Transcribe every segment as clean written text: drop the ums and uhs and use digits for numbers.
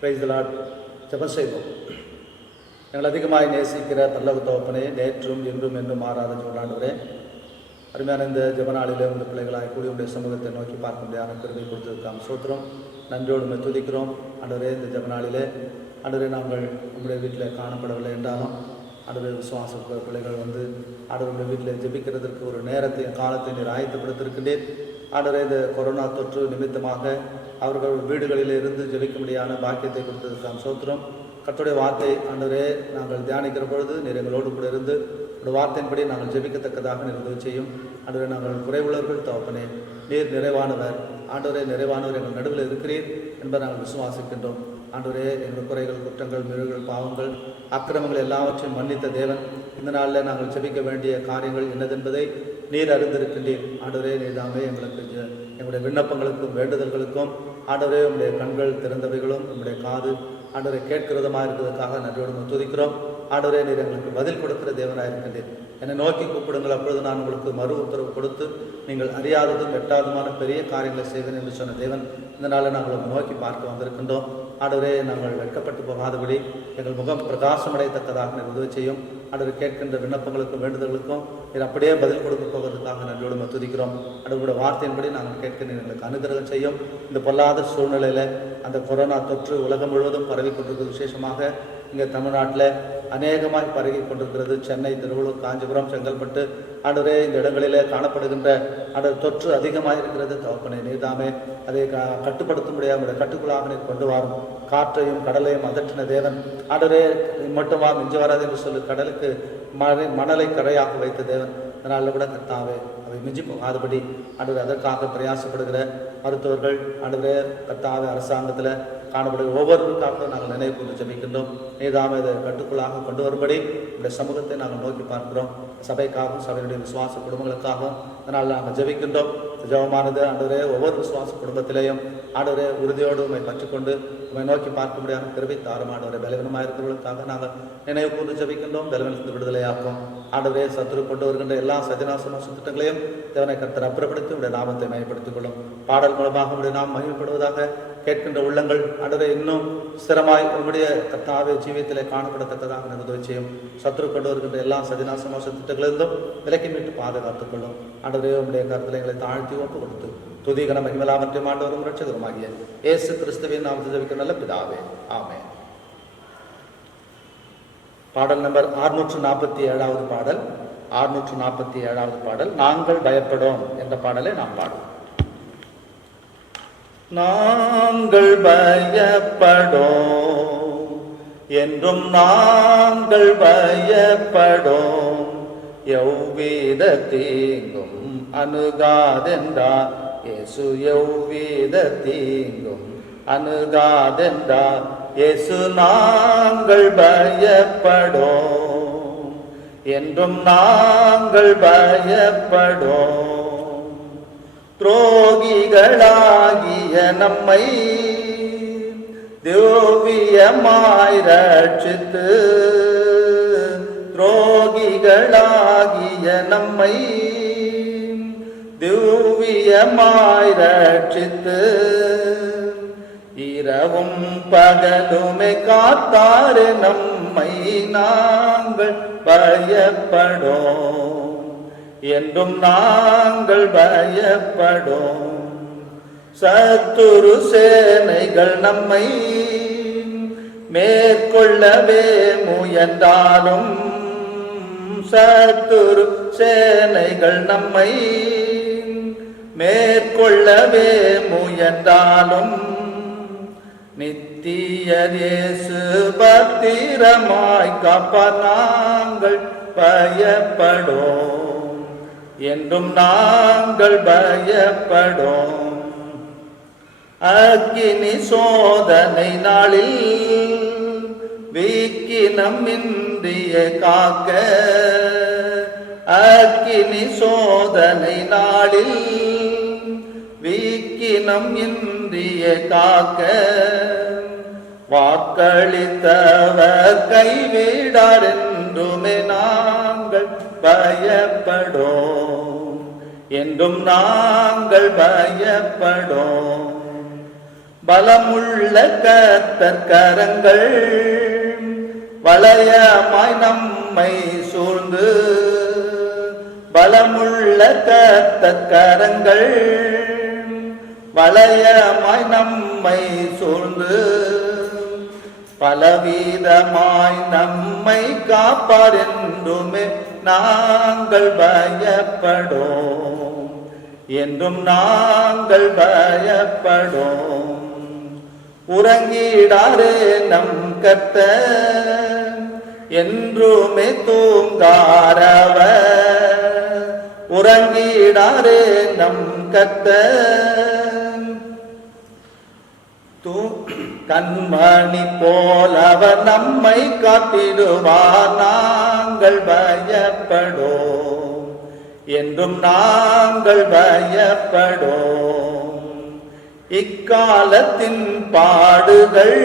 Price the Lord. ஜெபம் செய்வோம். எங்கள் அதிகமாய் நேசிக்கிற பரலோக தகப்பனே, நேற்றும் இன்றும் என்றும் மாறாத ஆண்டவரே, அருமையான இந்த ஜெபநாளிலே உங்கள் பிள்ளைகளாய் கூடி உடைய சமூகத்தை நோக்கி பார்க்க முடியாத கிருபை கொடுத்ததுக்காக சோத்திரம், நன்றியோடு துதிக்கிறோம். ஆண்டவரே, இந்த ஜெபநாளிலே ஆண்டவரே நாங்கள் உங்களுடைய வீட்டில் காணப்படவில்லை என்றாலும் ஆண்டவரே விசுவாச பிள்ளைகள் வந்து ஆண்டவருடைய வீட்டில் ஜெபிக்கிறதுக்கு ஒரு நேரத்தையும் காலத்தை நீர் ஆயத்தப்படுத்திருக்கின்றேன். ஆண்டவரே, இந்த கொரோனா தொற்று நிமித்தமாக அவர்கள் வீடுகளில் இருந்து ஜெபிக்க முடியாத பாக்கியத்தை கொடுத்ததுக்காக சோத்திரம். கர்த்தருடைய வார்த்தை ஆண்டவரே நாங்கள் தியானிக்கிற பொழுது நீர் எங்களோடு கூட இருந்து ஒரு வார்த்தையின்படி நாங்கள் ஜெபிக்கத்தக்கதாக நீர் உதவி செய்யும். ஆண்டவரே, நாங்கள் குறைவுள்ளவர்கள் தகப்பனே, நீர் நிறைவானவர். ஆண்டவரே, நிறைவானவர் எங்கள் நடுவில் இருக்கிறீர் என்பதை நாங்கள் விசுவாசிக்கின்றோம். ஆண்டவரே, எங்கள் குறைகள், குற்றங்கள், மீறுகள், பாவங்கள், அக்கிரமங்கள் எல்லாவற்றையும் மன்னித்த தேவன், இந்த நாளில் நாங்கள் ஜெபிக்க வேண்டிய காரியங்கள் என்னதென்பதை நீர் அறிந்திருக்கின்றீர். ஆண்டவரே, நீர் தாமே எங்களுக்கு எங்களுடைய விண்ணப்பங்களுக்கும் வேண்டுதல்களுக்கும் ஆண்டவரே உங்களுடைய கண்கள் திறந்தவைகளும் உங்களுடைய காது ஆண்டவரை கேட்கிறதுமாக இருக்கிறதுக்காக நன்றியோடு துதிக்கிறோம். ஆண்டவரே, நீர் எங்களுக்கு பதில் கொடுக்கிற தேவனாக இருக்கின்றீர். என்னை நோக்கி கூப்பிடுங்கள், அப்பொழுது நான் உங்களுக்கு மறு உத்தரவு கொடுத்து நீங்கள் அறியாததும் எட்டாவதுமான பெரிய காரியங்களை செய்வேன் என்று சொன்ன தேவன், இந்த நாளில் நாங்கள் நோக்கி பார்க்க வந்திருக்கின்றோம். ஆண்டவரே, நாங்கள் வெட்கப்பட்டு போகாதபடி எங்கள் முகம் பிரகாசமடையத்தக்கதாக உதவி செய்யும். ஆண்டவரை கேட்கின்ற விண்ணப்பங்களுக்கும் வேண்டுதல்களுக்கும் நீர் அப்படியே பதில் கொடுக்க போகிறதுக்காக நன்றியோடு துதிக்கிறோம். ஆண்டவருடைய வார்த்தையின்படி நாங்கள் கேட்க எங்களுக்கு அனுகிரகம் செய்யும். இந்த பொல்லாத சூழ்நிலையில் அந்த கொரோனா தொற்று உலகம் முழுவதும் பரவி கொண்டிருக்கிறது. விசேஷமாக இங்கே தமிழ்நாட்டில் அநேகமாக பரவி கொண்டிருக்கிறது. சென்னை, திருவள்ளூர், காஞ்சிபுரம், செங்கல்பட்டு ஆண்டவரே, இந்த இடங்களிலே காணப்படுகின்ற ஆண்டவர் தொற்று அதிகமாக இருக்கிறது. தகப்பனே, நீர்தாமே அதை கட்டுப்படுத்த முடியாத கட்டுக்குள்ளாக நீர் கொண்டு வரும். காற்றையும் கடலையும் அதற்றின தேவன், ஆண்டவரே மட்டும் வா மிஞ்சி வராது என்று சொல்லி கடலுக்கு மணலை கரையாக வைத்த தேவன், அதனால கூட கர்த்தாவே அவை மிஞ்சி போகாதபடி ஆண்டவர் அதற்காக பிரயாசப்படுகிற மருத்துவர்கள், ஆண்டவரே கர்த்தாவே அரசாங்கத்தில் காணப்படுகிற ஒவ்வொருவருக்காக நாங்கள் நினைவு கொண்டு ஜெபிக்கின்றோம். நீதாமே இதை கட்டுக்குள்ளாக கொண்டு வரும்படி இந்த சமூகத்தை நாங்கள் நோக்கி பார்க்கிறோம். சபைக்காகவும் சபையுடைய விசுவாச குடும்பங்களுக்காகவும் அதனால் நாங்கள் ஜெபிக்கின்றோம். ஜெபமானது ஆண்டவரே ஒவ்வொரு விசுவாச குடும்பத்திலேயும் ஆண்டவரே உறுதியோடு உண்மை பற்றிக்கொண்டு உண்மை நோக்கி பார்க்க முடியாத கிருபை தாரும். ஆண்டவரே, பலவீனமாக இருக்கிறவர்களுக்காக நாங்கள் நினைவு கூர்ந்து ஜெபிக்கின்றோம். பலவீனத்தை விடுதலையாக்கும். ஆண்டவரே, சத்துரு கொண்டு வருகின்ற எல்லா சதிநாசமான திட்டங்களையும் தேவனை கர்த்தர் அப்புறப்படுத்தி உடைய நாமத்தை மயப்படுத்திக் கொள்ளும். பாடல் மூலமாக உடைய நாம் மகிமைப்படுவதாக. கேட்கின்ற உள்ளங்கள் ஆண்டவரே இன்னும் ஸ்திரமாய் உங்களுடைய கர்த்தாவே ஜீவியத்திலே காணப்படத்தக்கதாக உதவி செய்யும். சத்துரு கொண்டு வருகின்ற எல்லா சதிநாசமான திட்டங்களிலிருந்தும் விலக்கி மீட்டு பாதுகாத்துக் கொள்ளும். ஆண்டவரே, உங்களுடைய கருத்தில் எங்களை தாழ்த்தி ஒப்பு கொடுத்து துதிகன மகிமலாமற்றையும் ஆண்டவரும் இரட்சகருமாகிய இயேசு கிறிஸ்துவின் நாமத்தில் ஜெபிக்கிற நல்ல பிதாவே, ஆமென். பாடல் நம்பர் 647வது பாடல். 647வது பாடல், நாங்கள் பயப்படோம் என்ற பாடலை நாம் பாடுவோம். நாங்கள் பயப்படோம் என்றும் நாங்கள் பயப்படோம், எவ்வித தீங்கும் அணுகாதென்றார் இயேசு, எவ்வித தீங்கும் அணுகாதென்றார் இயேசு. நாங்கள் பயப்படோம் என்றும் நாங்கள் பயப்படோம், துரோகிகளாகிய நம்மை திவ்யமாய் ரட்சித்து, துரோகிகளாகிய நம்மை திவ்யமாய் ரட்சித்து, இரவும் பகலுமே காத்தாரு நம்மை, நாங்கள் பயப்படோம் என்றும் நாங்கள் பயப்படோம். சத்துரு சேனைகள் நம்மை மேற்கொள்ளவே முயன்றாலும், சத்துரு சேனைகள் நம்மை மேற்கொள்ளவே முயன்றாலும், நித்திய இயேசு பத்திரமாய் காப்பார், நாங்கள் பயப்படோம் என்றும் நாங்கள் பயப்படோம். அக்கினி சோதனை நாளில் வீக்கினமின்றிய காக்க, அக்கினி சோதனை நாளில் வீக்கினம் இன்றிய காக்க, வாக்களித்தவர் கைவிடார் என்றுமே நாங்கள் பயப்படோம் என்றும் நாங்கள் பயப்படோம். பலமுள்ள கர்த்தர் கரங்கள் வளையமாய் நம்மை சூழ்ந்து, பலமுள்ள கர்த்தர் கரங்கள் வளையமாய் நம்மை சூழ்ந்து, பலவிதமாய் நம்மை காப்பார் என்றுமே நாங்கள் பயப்படோம், என்றும் நாங்கள் பயப்படோம். உறங்கிடாரே நம் கர்த்தர், என்றுமே தூங்காரவர். உறங்கிடாரே நம் கர்த்தர், கண்மணி போல் அவர் நம்மை காத்திடுவார். நாங்கள் பயப்படோம், என்றும் நாங்கள் பயப்படோம். இக்காலத்தின் பாடுகள்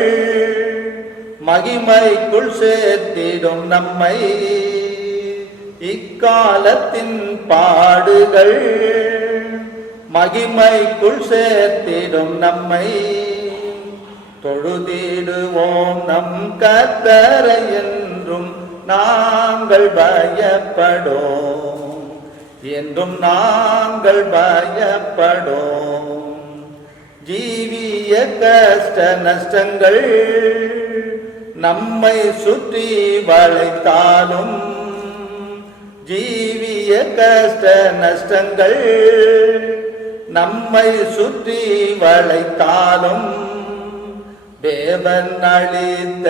மகிமைக்குள் சேர்த்திடும் நம்மை, இக்காலத்தின் பாடுகள் மகிமைக்குள் சேர்த்திடும் நம்மை. தொழுதிடுவோம் நம் கர்த்தரை, என்றும் நாங்கள் பயப்படோம், என்றும் நாங்கள் பயப்படோம். ஜீவிய கஷ்ட நஷ்டங்கள் நம்மை சுற்றி வளைத்தாலும், ஜீவிய கஷ்ட நஷ்டங்கள் நம்மை சுற்றி வளைத்தாலும், தேவன் அளித்த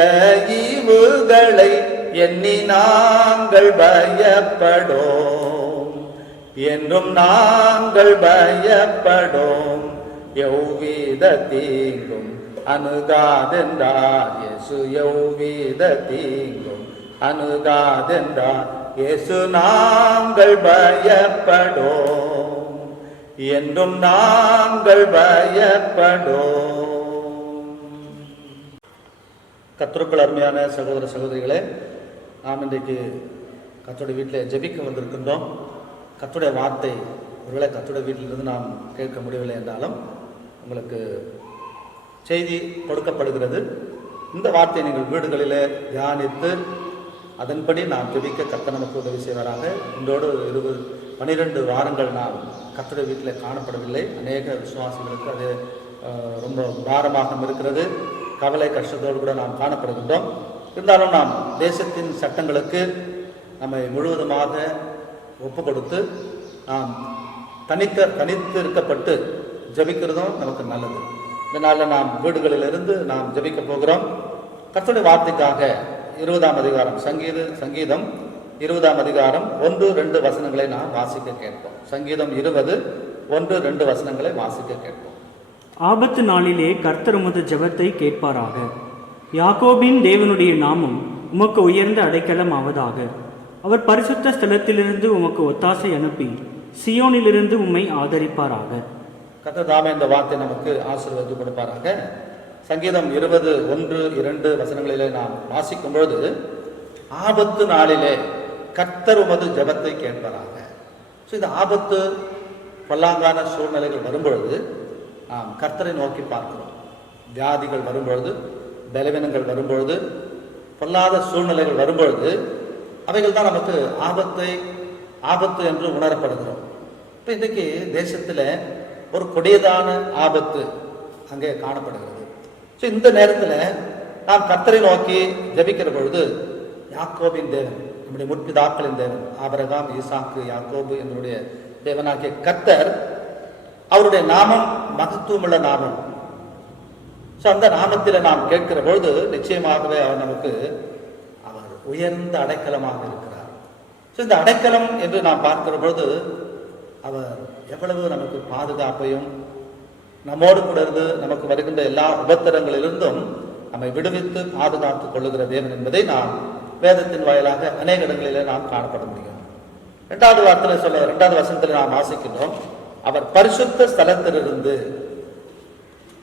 ஈவுகளை எண்ணி நாங்கள் பயப்படோம், என்றும் நாங்கள் பயப்படோம். எவ்வித தீங்கும் அணுகாதென்றார் இயேசு, எவ்வித தீங்கும் அணுகாதென்றார் இயேசு. நாங்கள் பயப்படோம், என்றும் நாங்கள் பயப்படோம். கர்த்தருக்குள் அருமையான சகோதர சகோதரிகளே, நாம் இன்றைக்கு கர்த்தருடைய வீட்டில் ஜெபிக்க வந்திருக்கின்றோம். கர்த்தருடைய வார்த்தை ஒருவேளை கர்த்தருடைய வீட்டிலிருந்து நாம் கேட்க முடியவில்லை என்றாலும் உங்களுக்கு செய்தி கொடுக்கப்படுகிறது. இந்த வார்த்தையை நீங்கள் வீடுகளில் தியானித்து அதன்படி நாம் ஜெபிக்க கர்த்தர் நமக்கு உதவி செய்வாராக. இன்றோடு 12 வாரங்கள் நாம் கர்த்தருடைய வீட்டில் காணப்படவில்லை. அநேக விசுவாசிகளுக்கு அது ரொம்ப பாரமாக இருக்கிறது. கவலை கஷ்டத்தோடு கூட நாம் காணப்படுகின்றோம். இருந்தாலும் நாம் தேசத்தின் சட்டங்களுக்கு நம்மை முழுவதுமாக ஒப்பு கொடுத்து நாம் தனித்து இருக்கப்பட்டு ஜபிக்கிறதும் நமக்கு நல்லது. இதனால் நாம் வீடுகளிலிருந்து நாம் ஜபிக்க போகிறோம். கர்த்தருடைய வார்த்தைக்காக 20ஆம் அதிகாரம் சங்கீதம் 20ஆம் அதிகாரம் 1-2 வசனங்களை நாம் வாசிக்க கேட்போம். சங்கீதம் 20 1-2 வசனங்களை வாசிக்க கேட்போம். ஆபத்து நாளிலே கர்த்தர் உமது ஜெபத்தை கேட்பாராக. யாக்கோபின் தேவனுடைய நாமம் உமக்கு உயர்ந்த அடைக்கலம் ஆவதாக. அவர் பரிசுத்த ஸ்தலத்திலிருந்து உமக்கு ஒத்தாசை அனுப்பி சியோனிலிருந்து உம்மை ஆதரிப்பாராக. கர்த்தர் தாமே இந்த வார்த்தை நமக்கு ஆசீர்வாதம் கொடுப்பாராக. சங்கீதம் 20 1-2 வசனங்களிலே நாம் வாசிக்கும் பொழுது, ஆபத்து நாளிலே கர்த்தர் உமது ஜெபத்தை கேட்பாராக. ஸோ இந்த ஆபத்து பல்லாங்கான சூழ்நிலைகள் வரும்பொழுது நாம் கர்த்தரை நோக்கி பார்க்கிறோம். வியாதிகள் வரும்பொழுது, பலவீனங்கள் வரும்பொழுது, பொல்லாத சூழ்நிலைகள் வரும்பொழுது அவைகள் தான் நமக்கு ஆபத்து என்று உணரப்படுகிறோம். இப்போ இன்றைக்கு தேசத்தில் ஒரு கொடியதான ஆபத்து அங்கே காணப்படுகிறது. ஸோ இந்த நேரத்தில் நாம் கர்த்தரை நோக்கி ஜெபிக்கிற பொழுது, யாக்கோபின் தேவன், நம்முடைய முற்பிதாக்களின் தேவன், ஆபிரகாம், ஈசாக்கு, யாக்கோபு என்னுடைய தேவனாகிய கர்த்தர், அவருடைய நாமம் மகத்துவமுள்ள நாமம். ஸோ அந்த நாமத்தில் நாம் கேட்கிற பொழுது நிச்சயமாகவே அவர் உயர்ந்த அடைக்கலமாக இருக்கிறார். ஸோ இந்த அடைக்கலம் என்று நாம் பார்க்கிற பொழுது அவர் எவ்வளவு நமக்கு பாதுகாப்பையும் நம்மோடு கூட இருந்து நமக்கு வருகின்ற எல்லா உபத்திரங்களிலிருந்தும் நம்மை விடுவித்து பாதுகாத்துக் கொள்ளுகிற தேவன் என்பதை நாம் வேதத்தின் வாயிலாக அநேக இடங்களிலே நாம் காணப்பட முடியும். 2வது வசனத்தில் நாம் வாசிக்கின்றோம், அவர் பரிசுத்த ஸ்தலத்திலிருந்து,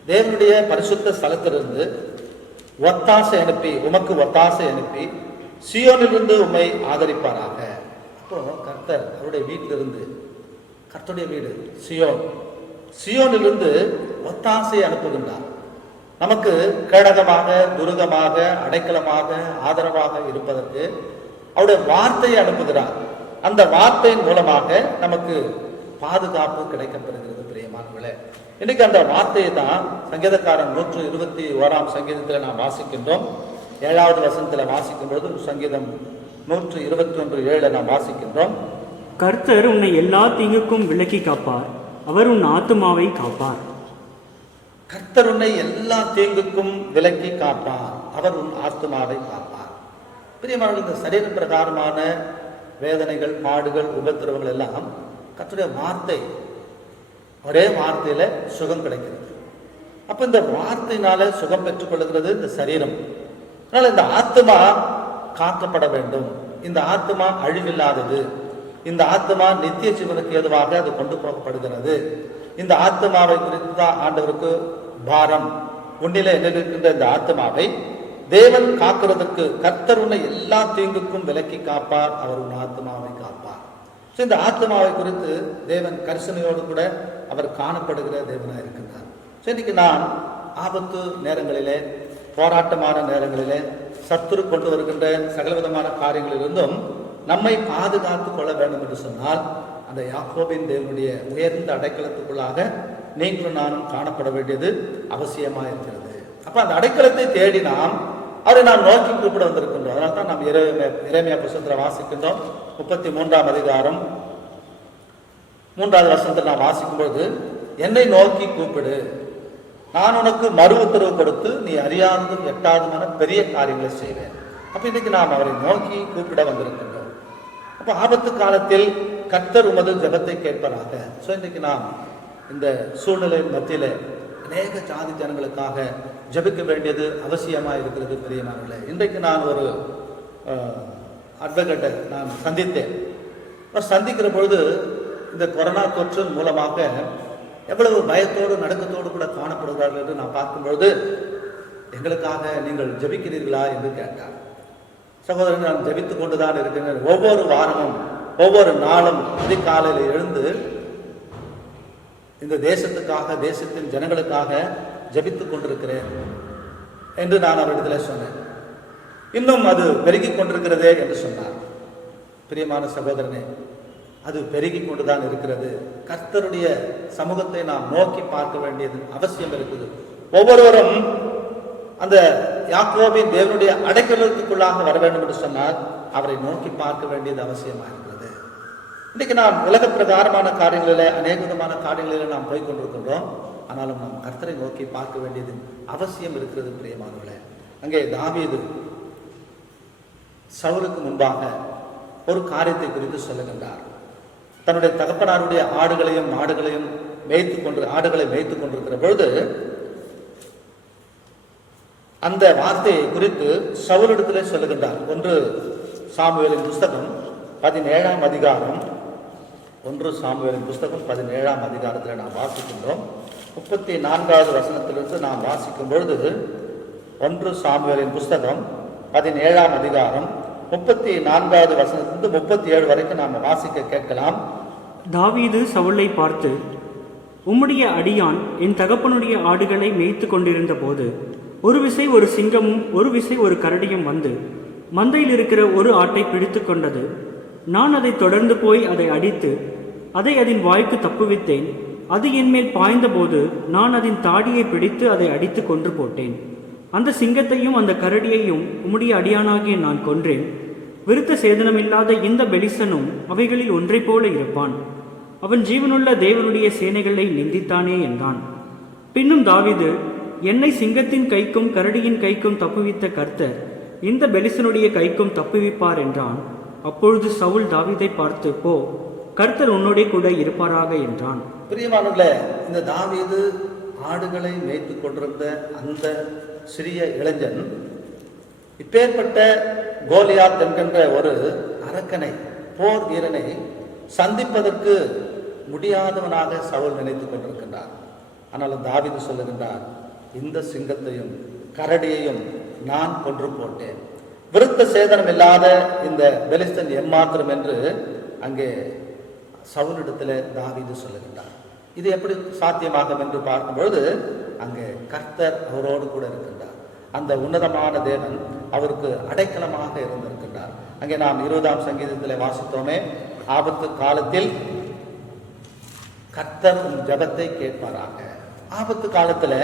தேவனுடைய பரிசுத்த ஸ்தலத்திலிருந்து ஒத்தாசை அனுப்பி, உமக்கு ஒத்தாசை அனுப்பி சியோனிலிருந்து உம்மை ஆதரிப்பாராக. அப்போ கர்த்தர் அவருடைய வீட்டிலிருந்து, கர்த்தருடைய வீடு சியோனிலிருந்து ஒத்தாசை அனுப்புகின்றார். நமக்கு கேடகமாக, துருகமாக, அடைக்கலமாக, ஆதரவாக இருப்பதற்கு அவருடைய வார்த்தையை அனுப்புகிறார். அந்த வார்த்தையின் மூலமாக நமக்கு பாதுகாப்பு கிடைக்கப்பெறுகிறது. பிரியமானவர்களே, இன்னைக்கு அந்த வார்த்தையை தான் சங்கீதக்காரன் 121 சங்கீதத்தில் நாம் வாசிக்கின்றோம். 7வது வசனத்தில் வாசிக்கும் பொழுது சங்கீதம் 121:7 நாம் வாசிக்கின்றோம். கர்த்தர் உன்னை எல்லா தீங்குக்கும் விலக்கி காப்பார், அவர் உன் ஆத்துமாவை காப்பார். கர்த்தர் உன்னை எல்லா தீங்குக்கும் விலக்கி காப்பார், அவர் உன் ஆத்துமாவை காப்பார். பிரியமானவர்கள், இந்த சரீர பிரகாரமான வேதனைகள், பாடுகள், உபத்திரவங்கள் எல்லாம் கர்த்தருடைய வார்த்தை, ஒரே வார்த்தையில சுகம் கிடைக்கிறது. அப்ப இந்த வார்த்தையினால சுகம் பெற்றுக் கொள்ளுகிறது இந்த சரீரம். அதனால இந்த ஆத்மா காக்கப்பட வேண்டும். இந்த ஆத்மா அழிவில்லாதது. இந்த ஆத்மா நித்திய ஜீவனுக்கு ஏதுவாக அது கொண்டு போகப்படுகிறது. இந்த ஆத்மாவை குறித்து தான் ஆண்டவருக்கு பாரம். உன்னிலே இருக்கின்ற இந்த ஆத்மாவை தேவன் காக்கிறதுக்கு கர்த்தர் உன்னை எல்லா தீங்குக்கும் விலக்கி காப்பார், அவர் உன் ஆத்மாவை காப்பார். இந்த ஆத்மாவை குறித்து தேவன் கரிசனையோடு கூட அவர் காணப்படுகிற தேவனாக இருக்கின்றார். இன்னைக்கு நாம் ஆபத்து நேரங்களிலே, போராட்டமான நேரங்களிலே, சத்துரு கொண்டு வருகின்ற சகலவிதமான காரியங்களிலிருந்தும் நம்மை பாதுகாத்து கொள்ள வேண்டும் என்று சொன்னால் அந்த யாக்கோபின் தேவனுடைய உயர்ந்த அடைக்கலத்துக்குள்ளாக நீங்களும் நானும் காணப்பட வேண்டியது அவசியமாக இருக்கிறது. அப்ப அந்த அடைக்கலத்தை தேடி நாம் அவரை நாம் நோக்கி கூப்பிட வந்திருக்கின்றோம். அதனால தான் நாம் எரேமியா புத்தகத்தில் வாசிக்கின்றோம். 33ஆம் அதிகாரம் 3வது வசனத்தில் நாம் வாசிக்கும்போது, என்னை நோக்கி கூப்பிடு, நான் உனக்கு மறு உத்தரவு கொடுத்து நீ அறியாததும் எட்டாததுமான பெரிய காரியங்களை செய்வேன். அப்ப இன்னைக்கு நாம் அவரை நோக்கி கூப்பிட வந்திருக்கின்றோம். அப்ப ஆபத்து காலத்தில் கர்த்தர் உமது ஜெபத்தை கேட்பதாக. இன்னைக்கு நாம் இந்த சூழ்நிலை மத்தியில அநேக ஜாதி ஜனங்களுக்காக ஜெபிக்க வேண்டியது அவசியமா இருக்கிறது. பிரியமானவர்களே, இன்றைக்கு நான் ஒரு அட்வொகேட்டை நான் சந்தித்தேன். சந்திக்கிற பொழுது இந்த கொரோனா தொற்று மூலமாக எவ்வளவு பயத்தோடு நடுக்கத்தோடு கூட காணப்படுகிறார்கள் என்று நான் பார்க்கும்பொழுது, எங்களுக்காக நீங்கள் ஜெபிக்கிறீர்களா என்று கேட்டார். சகோதரன், நான் ஜெபித்துக் கொண்டுதான் இருக்கிறேன். ஒவ்வொரு வாரமும் ஒவ்வொரு நாளும் அதிகாலையில் எழுந்து இந்த தேசத்துக்காக, தேசத்தின் ஜனங்களுக்காக ஜெபித்துக் கொண்டிருக்கிறேன் என்று நான் அவரிடத்தில் சொன்னேன். இன்னும் அது பெருகி கொண்டிருக்கிறதே என்று சொன்னார். பிரியமான சகோதரனே, அது பெருகி கொண்டுதான் இருக்கிறது. கர்த்தருடைய சமூகத்தை நாம் நோக்கி பார்க்க வேண்டியது அவசியம் இருக்குது. ஒவ்வொருவரும் அந்த யாக்கோபின் தேவனுடைய அடைக்கலத்துக்குள்ளாக வர வேண்டும் என்று சொன்னால் அவரை நோக்கி பார்க்க வேண்டியது அவசியமாக இருக்கிறது. இன்றைக்கு நாம் உலக பிரகாரமான காரியங்களிலே, அநேக விதமான காரியங்களிலே நாம் போய் கொண்டிருக்கின்றோம். ஆனாலும் நாம் கர்த்தரை நோக்கி பார்க்க வேண்டியது அவசியம் இருக்கிறது. பிரியமானவர்களே, அங்கே தாவீது சவுலுக்கு முன்பாக ஒரு காரியத்தை குறித்து சொல்லுகின்றார். தன்னுடைய தகப்பனாருடைய ஆடுகளையும் மாடுகளையும் ஆடுகளை மேய்த்துக் கொண்டிருக்கிற பொழுது அந்த வார்த்தையை குறித்து சவுலிடத்திலே சொல்லுகின்றார். 1 சாமுவேலின் புஸ்தகம் 17ஆம் அதிகாரம் 1 சாமுவேலின் புஸ்தகம் 17ஆம் அதிகாரத்தில் நாம் வாசிக்கின்றோம். 34வது வசனத்திலிருந்து நாம் வாசிக்கும் பொழுது 1 சாமுவேலின் புஸ்தகம் 17ஆம் அதிகாரம் 34வது வசனத்திலிருந்து 37 வரைக்கும் நாம் வாசிக்க கேட்கலாம். தாவீது சவுலை பார்த்து, உம்முடைய அடியான் என் தகப்பனுடைய ஆடுகளை மேய்த்து கொண்டிருந்த போது ஒரு விசை ஒரு சிங்கமும் ஒரு விசை ஒரு கரடியும் வந்து மந்தையில் இருக்கிற ஒரு ஆட்டை பிடித்து கொண்டது. நான் அதை தொடர்ந்து போய் அதை அடித்து அதை அதன் வாய்க்கு தப்புவித்தேன். அது என்மேல் பாய்ந்தபோது நான் அதன் தாடியை பிடித்து அதை அடித்து கொன்று போட்டேன். அந்த சிங்கத்தையும் அந்த கரடியையும் உம்முடைய அடியானாகிய நான் கொன்றேன். விருத்த சேதனமில்லாத இந்த பெலிஸ்தனும் அவைகளில் ஒன்றை போல இருப்பான். அவன் ஜீவனுள்ள தேவனுடைய சேனைகளை நிந்தித்தானே என்றான். பின்னும் தாவீது, என்னை சிங்கத்தின் கைக்கும் கரடியின் கைக்கும் தப்புவித்த கர்த்தர் இந்த பெலிஸ்தனுடைய கைக்கும் தப்புவிப்பார் என்றான். அப்பொழுது சவுல் தாவீதை பார்த்து, போ, கர்த்தர் உன்னோடே கூட இருப்பாராக என்றான். பிரியமானவர்களே, இந்த தாவீது ஆடுகளை மேய்த்துக் கொண்டிருந்த அந்த சிறிய இளைஞன் இப்பேற்பட்ட கோலியாத் என்கின்ற ஒரு அரக்கனை, போர் வீரனை சந்திப்பதற்கு முடியாதவனாக சவுல் நினைத்துக் கொண்டிருக்கின்றார். ஆனாலும் தாவீது சொல்லுகின்றார், இந்த சிங்கத்தையும் கரடியையும் நான் கொன்று போட்டேன். விருத்த சேதனம் இல்லாத இந்த பெலிஸ்தன் எம்மாத்திரம் என்று அங்கே சவுலிடத்தில் தாவீது சொல்லுகின்றார். இது எப்படி சாத்தியமாகும் என்று பார்க்கும்பொழுது அங்கே கர்த்தர் அவரோடு கூட இருக்கின்றார். அந்த உன்னதமான தேவன் அவருக்கு அடைக்கலமாக இருந்திருக்கின்றார். அங்கே நாம் 20ஆம் சங்கீதத்தில் வாசித்தோமே, ஆபத்து காலத்தில் கர்த்தர் உன் ஜெபத்தை கேட்பாராக. ஆபத்து காலத்துல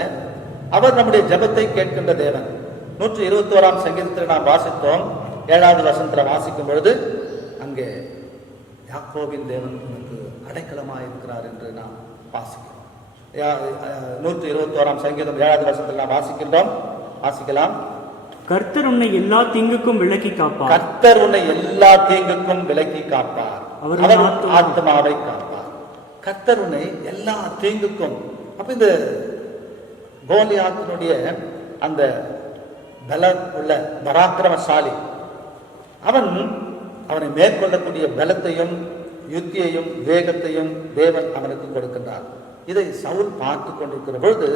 அவர் நம்முடைய ஜெபத்தை கேட்கின்ற தேவன். 121ஆம் சங்கீதத்தில் நாம் வாசித்தோம், 7வது வசனத்தில் வாசிக்கும் பொழுது அங்கே யாக்கோபின் தேவன் உனக்கு அடைக்கலமாக இருக்கிறார் என்று நாம் வாசிக்கிறோம். 121ஆம் சங்கீதம் 7வது வசனத்தில் நாம் வாசிக்கலாம். கர்த்தர் உன்னை எல்லா தீங்குக்கும் விலக்கி காப்பார். கர்த்தர் உன்னை எல்லா தீங்குக்கும் விலக்கி காப்பார். அவர் ஆத்மாவை காப்பார். கர்த்தர் உன்னை எல்லா தீங்குக்கும். அப்ப இந்த கோலியாத்தினுடைய அந்த பல உள்ள பராக்கிரமசாலி, அவனை மேற்கொள்ளக்கூடிய பலத்தையும் யுத்தியையும் வேகத்தையும் தேவன் அவனுக்கு கொடுக்கின்றார். இதை சவுல் பார்த்து கொண்டிருக்கிற பொழுது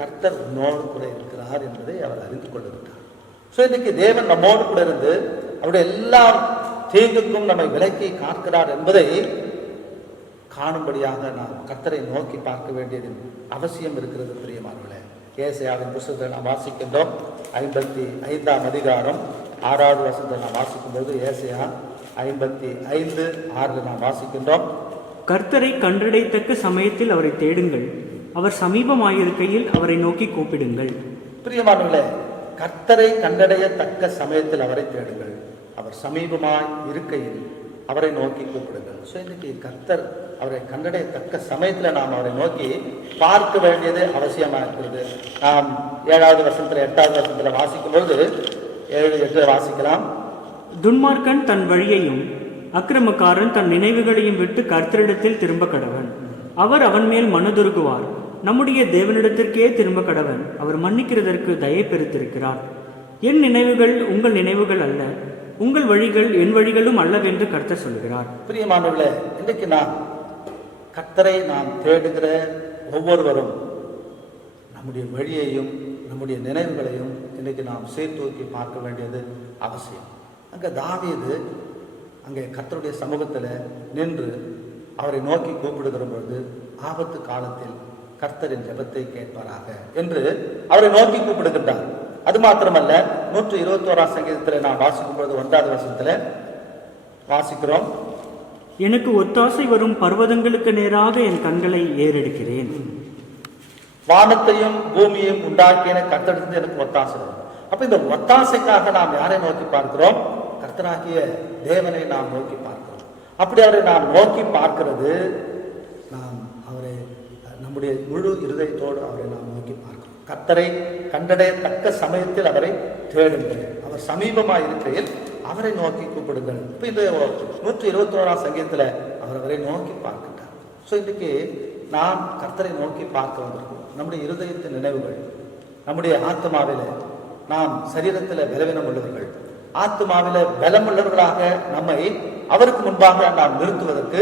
கர்த்தர் உன்னோடு கூட இருக்கிறார் என்பதை அவர் அறிந்து கொண்டிருக்கிறார். ஸோ இன்னைக்கு தேவன் நம்மோடு கூட இருந்து அவருடைய எல்லா தீங்குக்கும் நம்மை விலக்கி காக்கிறார் என்பதை காணும்படியாக நாம் கர்த்தரை நோக்கி பார்க்க வேண்டியதின் அவசியம் இருக்கிறது. பிரியமானவர்களே, ஏசாயாவின் புத்தகத்தை நாம் வாசிக்கின்றோம். 55ஆம் அதிகாரம் 6வது வசனத்தை நாம் வாசிக்கும்போது, ஏசாயா 55:6 நாம் வாசிக்கின்றோம். கர்த்தரை கண்டடையத்தக்க சமயத்தில் அவரை தேடுங்கள், அவர் சமீபமாயிருக்கையில் அவரை நோக்கி கூப்பிடுங்கள். பிரியமானவர்களே, கர்த்தரை கண்டடையத்தக்க சமயத்தில் அவரை தேடுங்கள், அவர் சமீபமாய் இருக்கையில் அவரை நோக்கி கூப்பிடுங்கள். ஸோ இன்னைக்கு கர்த்தர் அவரை கண்டடையத்தக்க சமயத்தில் நாம் அவரை நோக்கி பார்க்க வேண்டியது அவசியமாக இருக்கிறது. நாம் 7வது வசனத்தில் 8வது வசனத்தில் வாசிக்கும்போது 7-8 வாசிக்கலாம். துன்மார்க்கன் தன் வழியையும் அக்கிரமக்காரன் தன் நினைவுகளையும் விட்டு கர்த்தரிடத்தில் திரும்ப கடவன், அவர் அவன் மேல் மனதுருகுவார். நம்முடைய தேவனிடத்திற்கே திரும்ப கடவன், அவர் மன்னிக்கிறதற்கு தயை பெருத்திருக்கிறார். என் நினைவுகள் உங்கள் நினைவுகள் அல்ல, உங்கள் வழிகள் என் வழிகளும் அல்லவென்று கர்த்தர் சொல்கிறார். பிரியமானவர்களே, இன்றைக்கு நாம் கர்த்தரை நாம் தேடுகிற ஒவ்வொருவரும் நம்முடைய வழியையும் நம்முடைய நினைவுகளையும் இன்றைக்கு நாம் சீர்தூக்கி பார்க்க வேண்டியது அவசியம். அங்கே தாவீது அங்கே கர்த்தருடைய சமூகத்தில் நின்று அவரை நோக்கி கூப்பிடுகிற பொழுது, ஆபத்து காலத்தில் கர்த்தரின் ஜெபத்தை கேட்பாராக என்று அவரை நோக்கி கூப்பிடுகின்றார். அது மாத்திரமல்ல, 121ஆம் சங்கீதத்தில் நாம் வாசிக்கும் பொழுது 1வது வசனத்தில் வாசிக்கிறோம், எனக்கு ஒத்தாசை வரும் பர்வதங்களுக்கு நேராக என் கண்களை ஏறெடுக்கிறேன். வானத்தையும் பூமியையும் உண்டாக்கின கர்த்தரிடத்தில் எனக்கு ஒத்தாசை வரும். அப்ப இந்த ஒத்தாசைக்காக நாம் யாரை நோக்கி பார்க்கிறோம்? கர்த்தராகிய தேவனை நாம் நோக்கி பார்க்கிறோம். அப்படி அவரை நாம் நோக்கி பார்க்கிறது, நாம் அவரை நம்முடைய முழு இருதயத்தோடு அவரை நாம் நோக்கி பார்க்கிறோம். கர்த்தரை கண்டடையத்தக்க சமயத்தில் அவரை தேடுங்கள், அவர் சமீபமாக இருக்கையில் அவரை நோக்கி கூப்பிடுங்கள். இப்போ இந்த 121ஆம் சங்கீதத்தில் அவர் அவரை நோக்கி பார்க்கின்றார். ஸோ இன்றைக்கு நாம் கர்த்தரை நோக்கி பார்க்க வந்திருக்கோம். நம்முடைய இருதயத்தின் நினைவுகள், நம்முடைய ஆத்மாவில் நாம் சரீரத்தில் பலவீனம் உள்ளவர்கள், ஆத்மாவில பலமுள்ளவர்களாக நம்மை அவருக்கு முன்பாக நாம் நிறுத்துவதற்கு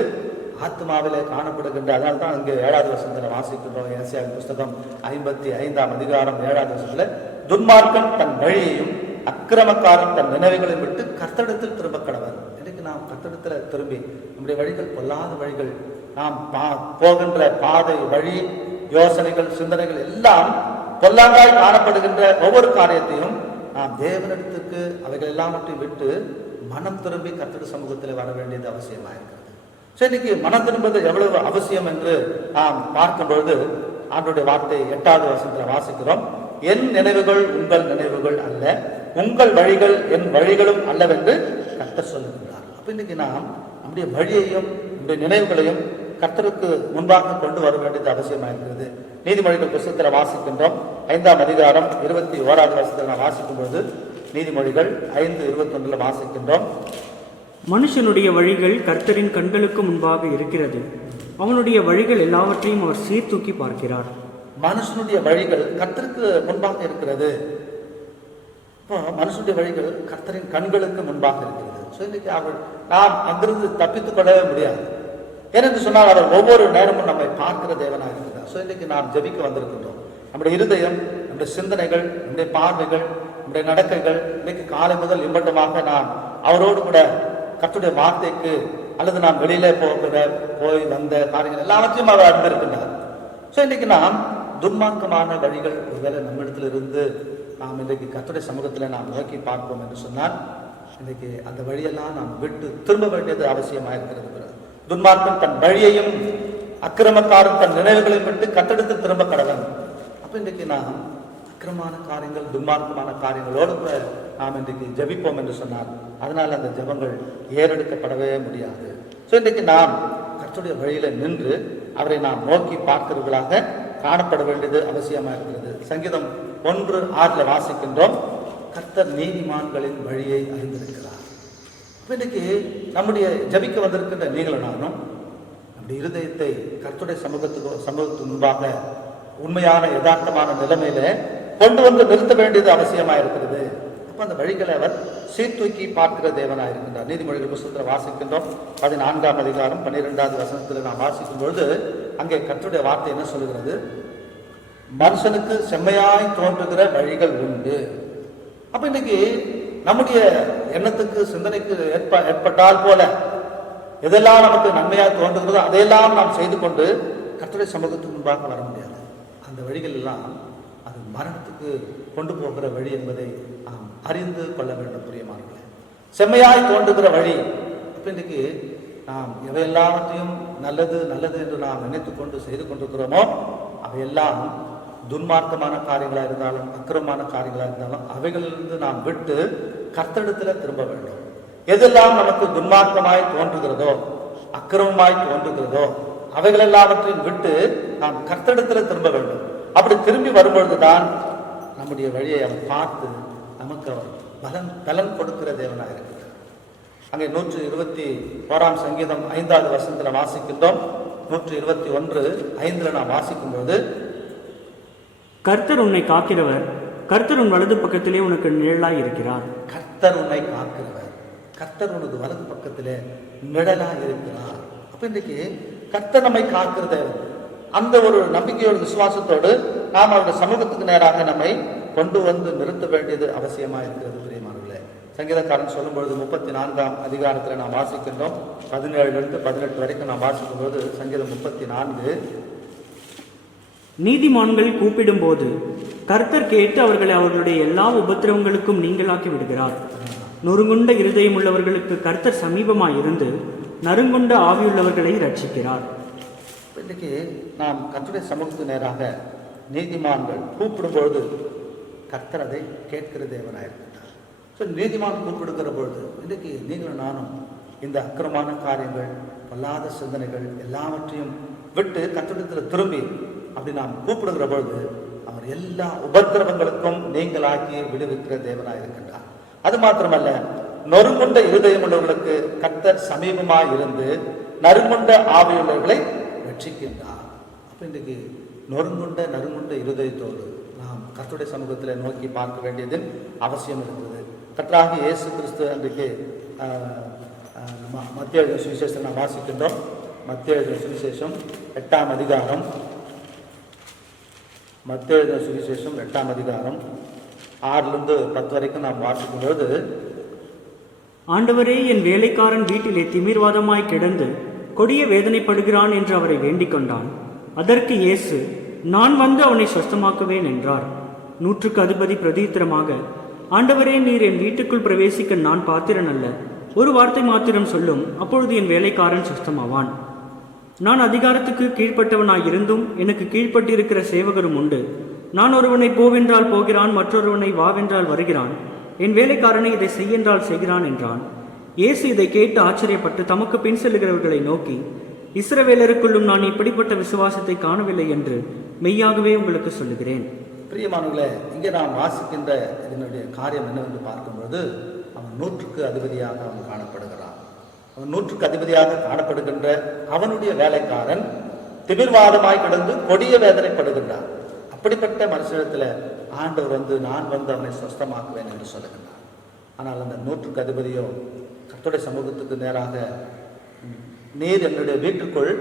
ஆத்மாவில காணப்படுகின்ற, அதனால தான் இங்கே 7வது வசனத்தில் வாசிக்கின்றோம். ஏசாயாவின் புத்தகம் 55ஆம் அதிகாரம் 7வது வசனத்தில், துன்மார்க்கன் தன் வழியையும் அக்கிரமக்காரன் தன் நினைவுகளையும் விட்டு கர்த்தரிடத்தில் திரும்ப கடவன். இன்னைக்கு நாம் கர்த்தரிடத்தில் திரும்பி நம்முடைய வழிகள் பொல்லாத வழிகள், நாம் போகின்ற பாதை, வழி, யோசனைகள், சிந்தனைகள் எல்லாம் பொல்லாங்காய் காணப்படுகின்ற ஒவ்வொரு காரியத்தையும் நாம் தேவனிடத்துக்கு அவைகள் எல்லாவற்றையும் விட்டு மனம் திரும்பி கர்த்தர் சமூகத்தில் வர வேண்டியது அவசியமாக இருக்கிறது. ஸோ இன்னைக்கு மனம் திரும்புவது எவ்வளவு அவசியம் என்று நாம் பார்க்கும் பொழுது ஆண்டவருடைய வார்த்தை 8வது வசனத்தில் வாசிக்கிறோம், என் நினைவுகள் உங்கள் நினைவுகள் அல்ல, உங்கள் வழிகள் என் வழிகளும் அல்லவென்று கர்த்தர் சொல்லுகின்றார். அப்ப இன்னைக்கு நாம் நம்முடைய வழியையும் நம்முடைய நினைவுகளையும் கர்த்தருக்கு முன்பாக கொண்டு வர வேண்டியது அவசியமாக இருக்கிறது. நீதிமொழிகள் புத்தகத்தில் வாசிக்கின்றோம். 5ஆம் அதிகாரம் 21வது வசனத்தில் நாம் வாசிக்கும் பொழுது நீதிமொழிகள் 5:21 வாசிக்கின்றோம், மனுஷனுடைய வழிகள் கர்த்தரின் கண்களுக்கு முன்பாக இருக்கிறது, அவனுடைய வழிகள் எல்லாவற்றையும் அவர் சீர்தூக்கி பார்க்கிறார். மனுஷனுடைய வழிகள் கர்த்தருக்கு முன்பாக இருக்கிறது. இப்போ மனுஷனுடைய வழிகள் கர்த்தரின் கண்களுக்கு முன்பாக இருக்கிறது. ஸோ இன்னைக்கு நாம் அங்கிருந்து தப்பித்துக் கொள்ளவே முடியாது. ஏனென்று சொன்னால் அவர் ஒவ்வொரு நேரமும் நம்மை பார்க்கிற தேவனாக இருக்கிறார். ஸோ இன்னைக்கு நாம் ஜெபிக்க வந்திருக்கின்றோம். நம்முடைய இருதயம், நம்முடைய சிந்தனைகள், நம்முடைய பார்வைகள், நம்முடைய நடக்கைகள் இன்னைக்கு காலை முதல் இம்பட்டமாக நாம் அவரோடு கூட கர்த்தருடைய வார்த்தைக்கு அல்லது நாம் வெளியில போய் வந்த காரியங்கள் எல்லாவற்றையும் அவர் அறிந்திருக்கின்றார். ஸோ இன்னைக்கு நாம் துன்மார்க்கமான வழிகள் ஒருவேளை நம்மிடத்திலிருந்து நாம் இன்றைக்கு கர்த்தருடைய சமூகத்தில் நாம் நோக்கி பார்ப்போம் என்று சொன்னால், இன்றைக்கு அந்த வழியெல்லாம் நாம் விட்டு திரும்ப வேண்டியது அவசியமாக இருக்கிறது. துன்மார்க்கன் தன் வழியையும் அக்கிரமக்காரன் தன் நினைவுகளையும் விட்டு கர்த்தரிடத்தில் திரும்ப கடவன். அப்போ இன்றைக்கு நாம் அக்கிரமமான காரியங்கள் துன்மார்க்கமான காரியங்களோடு கூட நாம் இன்றைக்கு ஜெபிப்போம் என்று சொன்னால், அதனால் அந்த ஜெபங்கள் ஏறெடுக்கப்படவே முடியாது. ஸோ இன்றைக்கு நாம் கர்த்தருடைய வழியில நின்று அவரை நாம் நோக்கி பார்க்கிறவர்களாக காணப்பட வேண்டியது அவசியமாக இருக்கிறது. சங்கீதம் 1:6 வாசிக்கின்றோம், கர்த்தர் நீதிமான்களின் வழியை அறிந்திருக்கிறார். இன்றைக்கு நம்முடைய ஜபிக்க வந்திருக்கின்ற நீங்களும் நானும் நம்முடைய இருதயத்தை கர்த்தருடைய சமூகத்துக்கு முன்பாக உண்மையான யதார்த்தமான நிலைமையில கொண்டு வந்து நிறுத்த வேண்டியது அவசியமாக இருக்கிறது. அப்ப அந்த வழிகளை அவர் சீர்தூக்கி பார்க்கிற தேவனாக இருக்கின்றார். நீதிமொழிகள் புத்தகத்தில் வாசிக்கின்றோம் 14ஆம் அதிகாரம் 12வது வசனத்தில் நாம் வாசிக்கும் பொழுது அங்கே கர்த்தருடைய வார்த்தை என்ன சொல்லுகிறது? மனுஷனுக்கு செம்மையாய் தோன்றுகிற வழிகள் உண்டு. அப்ப இன்னைக்கு நம்முடைய எண்ணத்துக்கு சிந்தனைக்கு ஏற்பட்டால் போல எதெல்லாம் நமக்கு நன்மையாக தோன்றுகிறதோ அதையெல்லாம் நாம் செய்து கொண்டு கர்த்தருடைய சமூகத்துக்கு முன்பாக வர முடியாது. அந்த வழிகள் எல்லாம் அது மரணத்துக்கு கொண்டு போகிற வழி என்பதை நாம் அறிந்து கொள்ள வேண்டும். பிரியமானவர்களே, செம்மையாய் தோன்றுகிற வழி. அப்ப இன்னைக்கு நாம் எவையெல்லாவற்றையும் நல்லது நல்லது என்று நாம் நினைத்து கொண்டு செய்து கொண்டிருக்கிறோமோ அவையெல்லாம் துன்மார்க்கமான காரியங்களாக இருந்தாலும் அக்கிரமமான காரியங்களாக இருந்தாலும் அவைகளிலிருந்து நாம் விட்டு கர்த்தரிடத்தில் திரும்ப வேண்டும். எதெல்லாம் நமக்கு துன்மார்க்கமாய் தோன்றுகிறதோ அக்கிரமமாய் தோன்றுகிறதோ அவைகள் எல்லாவற்றையும் விட்டு நாம் கர்த்தரிடத்தில் திரும்ப வேண்டும். அப்படி திரும்பி வரும்பொழுதுதான் நம்முடைய வழியை அவர் பார்த்து நமக்கு அவர் பலன் கொடுக்கிற தேவனாக இருக்கிறார். அங்கே 121ஆம் சங்கீதம் 5வது வசனத்தில் வாசிக்கின்றோம். 121:5 நாம் வாசிக்கும்போது, கர்த்தர் உன்னை காக்கிறவர், கர்த்தர் உன் வலது பக்கத்திலே உனக்கு நிழலாய் இருக்கிறார். கர்த்தர் உன்னை காக்கிறவர், கர்த்தர் உனது வலது பக்கத்திலே நிழலாய் இருக்கிறார். அப்ப இன்றைக்கு கர்த்தர் நம்மை காக்கிற தேவன். அந்த ஒரு நம்பிக்கையோடு விசுவாசத்தோடு நாம் அவருடைய சமூகத்துக்கு நேராக நம்மை கொண்டு வந்து நிறுத்த வேண்டியது அவசியமா இருக்கிறது. பிரியமானவர்களே, சங்கீதக்காரன் சொல்லும் பொழுது 34ஆம் அதிகாரத்தில் நாம் வாசிக்கின்றோம். 17 to 18 வரைக்கும் நாம் வாசிக்கும் போது சங்கீதம் 34, நீதிமான்கள் கூப்பிடும் போது கர்த்தர் கேட்டு அவர்களை அவர்களுடைய எல்லா உபத்திரவங்களுக்கும் நீங்களாக்கி விடுகிறார். நொறுங்குண்ட இருதயம் உள்ளவர்களுக்கு கர்த்தர் சமீபமாய் இருந்து நறுங்குண்ட ஆவியுள்ளவர்களை ரட்சிக்கிறார். இன்றைக்கு நாம் கர்த்தருடைய சமூகத்துக்கு நேராக நீதிமான்கள் கூப்பிடும்பொழுது கர்த்தர் அதை கேட்கிற தேவனாயிருக்கிறார். ஸோ நீதிமான் கூப்பிடுகிற பொழுது இன்றைக்கு நீங்களும் நானும் இந்த அக்கிரமான காரியங்கள் பொல்லாத சிந்தனைகள் எல்லாவற்றையும் விட்டு கர்த்தரிடத்தில் திரும்பி அப்படி நாம் கூப்பிடுகிற பொழுது அவர் எல்லா உபத்திரவங்களுக்கும் நீங்களாக்கி விடுவிக்கிற தேவனாயிருக்கின்றார். அது மாத்திரமல்ல, நொறுங்குண்ட இருதயம் உள்ளவர்களுக்கு கர்த்தர் சமீபமாய் இருந்து நறுங்குண்ட ஆவியுள்ளவர்களை ரட்சிக்கின்றார். அப்ப இன்றைக்கு நறுங்குண்ட இருதயத்தோடு நாம் கர்த்தருடைய சமூகத்தில் நோக்கி பார்க்க வேண்டியதின் அவசியம் இருக்கிறது. கர்த்தராகிய இயேசு கிறிஸ்து அன்றைக்கு மத்திய சுவிசேஷம் நாம் வாசிக்கின்றோம். மத்திய சுவிசேஷம் 8ஆம் அதிகாரம், மத்திய சுவிசேஷம் 8ஆம் அதிகாரம் 6 to 10 வரைக்கும் நாம் வாசிக்கும்போது, ஆண்டவரே, என் வேலைக்காரன் வீட்டிலே திமிர்வாதமாய் கிடந்து கொடிய வேதனைப்படுகிறான் என்று அவரை வேண்டிக் கொண்டான். அதற்கு இயேசு, நான் வந்து அவனை சொஸ்தமாக்குவேன் என்றார். 100க்கு அதிபதி பிரதித்திரமாக, ஆண்டவரே, நீர் என் வீட்டுக்குள் பிரவேசிக்க நான் பாத்திரன் அல்ல. ஒரு வார்த்தை மாத்திரம் சொல்லும், அப்பொழுது என் வேலைக்காரன் சொஸ்தமாவான். நான் அதிகாரத்துக்கு கீழ்ப்பட்டவனாய் இருந்தும் எனக்கு கீழ்ப்பட்டிருக்கிற சேவகரும் உண்டு. நான் ஒருவனை போவென்றால் போகிறான், மற்றொருவனை வாவென்றால் வருகிறான். என் வேலைக்காரனை இதை செய்யென்றால் செய்கிறான் என்றான். இயேசு இதை கேட்டு ஆச்சரியப்பட்டு தமக்கு பின் செல்லுகிறவர்களை நோக்கி, இஸ்ரவேலருக்குள்ளும் நான் இப்படிப்பட்ட விசுவாசத்தை காணவில்லை என்று மெய்யாகவே உங்களுக்கு சொல்லுகிறேன். பிரியமானவர்களே, இங்கே நாம் வாசிக்கின்ற இதனுடைய காரியம் என்னவென்று பார்க்கும்போது, அவன் 100க்கு அதிபதியாக அவன் காணப்படுகிறான். அவன் 100க்கு அதிபதியாக காணப்படுகின்ற அவனுடைய வேலைக்காரன் திமிர்வாதமாய் கிடந்து கொடிய வேதனைப்படுகின்றான். அப்படிப்பட்ட மனுஷனத்தில் ஆண்டவர் வந்து நான் வந்து அவனை சொஸ்தமாக்குவேன் என்று சொல்லுகின்றான். ஆனால் அந்த 100க்கு அதிபதியோ கர்த்தருடைய சமூகத்துக்கு நேராக, நீர் என்னுடைய வீட்டுக்குள்